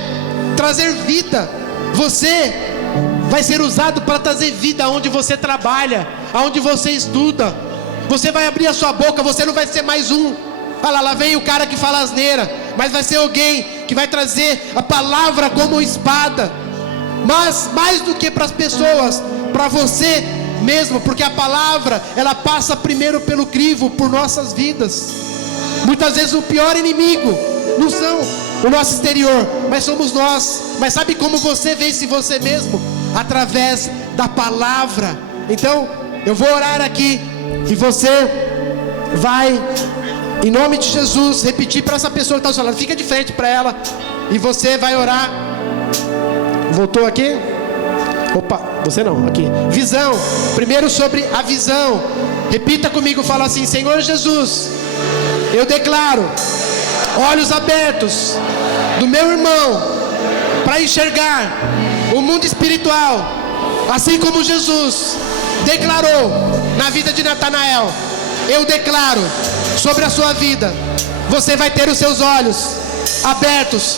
trazer vida. Você vai ser usado para trazer vida aonde você trabalha, aonde você estuda. Você vai abrir a sua boca, você não vai ser mais um. Olha lá vem o cara que fala asneira, mas vai ser alguém que vai trazer a palavra como espada. Mas mais do que para as pessoas, para você mesmo, porque a palavra, ela passa primeiro pelo crivo, por nossas vidas. Muitas vezes o pior inimigo não são o nosso exterior, mas somos nós. Mas sabe como você vence você mesmo? Através da palavra. Então eu vou orar aqui e você vai, em nome de Jesus, repetir para essa pessoa que está falando. Fica de frente para ela e você vai orar. Voltou aqui? Opa, você não, aqui. Visão. Primeiro sobre a visão. Repita comigo, fala assim: Senhor Jesus, eu declaro olhos abertos do meu irmão para enxergar o mundo espiritual, assim como Jesus declarou na vida de Natanael. Eu declaro sobre a sua vida, você vai ter os seus olhos abertos,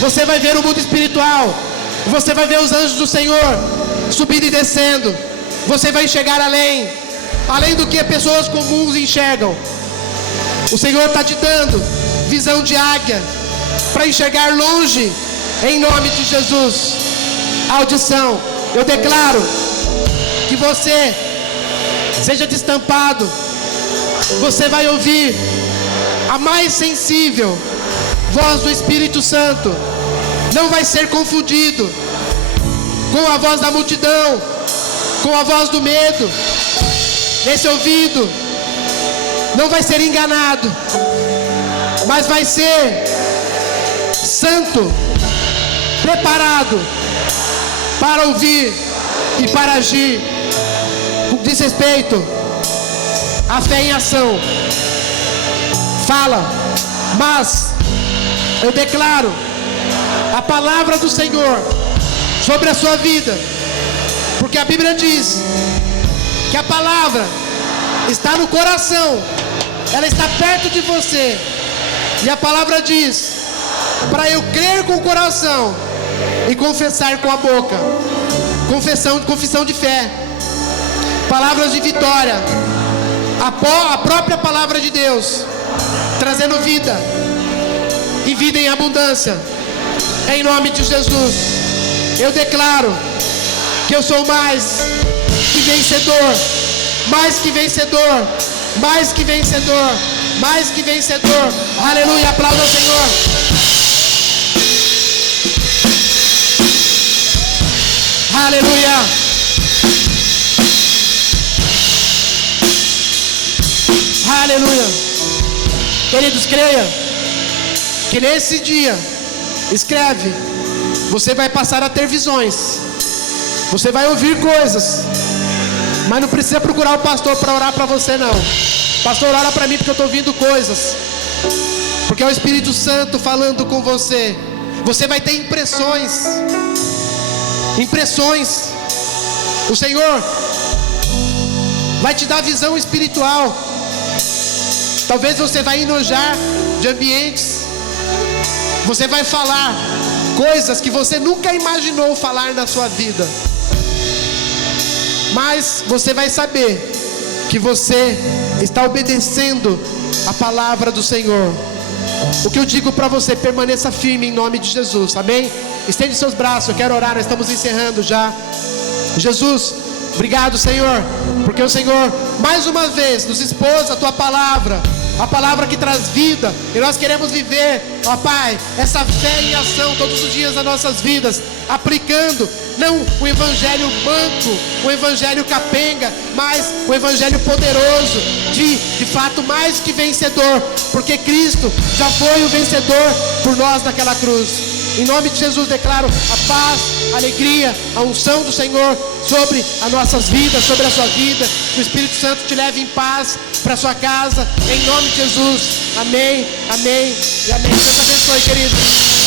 você vai ver o mundo espiritual, você vai ver os anjos do Senhor subindo e descendo, você vai enxergar além do que pessoas comuns enxergam. O Senhor está te dando visão de águia para enxergar longe, em nome de Jesus. Audição, eu declaro que você seja destampado, você vai ouvir a mais sensível voz do Espírito Santo, não vai ser confundido com a voz da multidão, com a voz do medo. Esse ouvido não vai ser enganado, mas vai ser santo, preparado para ouvir e para agir. Diz respeito à fé em ação. Fala, mas eu declaro a palavra do Senhor sobre a sua vida, porque a Bíblia diz que a palavra está no coração, ela está perto de você. E a palavra diz para eu crer com o coração e confessar com a boca. Confissão de fé, palavras de vitória, a própria palavra de Deus, trazendo vida e vida em abundância. Em nome de Jesus, eu declaro que eu sou mais que vencedor, mais que vencedor, mais que vencedor, mais que vencedor. Aleluia, aplauda ao Senhor. Aleluia. Aleluia. Queridos, creia que nesse dia, escreve, você vai passar a ter visões, você vai ouvir coisas, Mas não precisa procurar o pastor para orar para você, não. Pastor, ora para mim porque eu estou ouvindo coisas. Porque é o Espírito Santo falando com você. Você vai ter impressões. Impressões. O Senhor vai te dar visão espiritual. Talvez você vai enojar de ambientes. Você vai falar coisas que você nunca imaginou falar na sua vida. Mas você vai saber que você está obedecendo a palavra do Senhor. O que eu digo para você, permaneça firme em nome de Jesus, amém? Estende seus braços, eu quero orar, nós estamos encerrando já. Jesus, obrigado, Senhor, porque o Senhor mais uma vez nos expôs a tua palavra, a palavra que traz vida, e nós queremos viver, ó Pai, essa fé em ação todos os dias das nossas vidas, aplicando não o evangelho manco, o evangelho capenga, mas o evangelho poderoso, de fato mais que vencedor, porque Cristo já foi o vencedor por nós naquela cruz. Em nome de Jesus declaro a paz, a alegria, a unção do Senhor sobre as nossas vidas, sobre a sua vida. Que o Espírito Santo te leve em paz para a sua casa, em nome de Jesus. Amém, amém e amém. Deus abençoe, querido.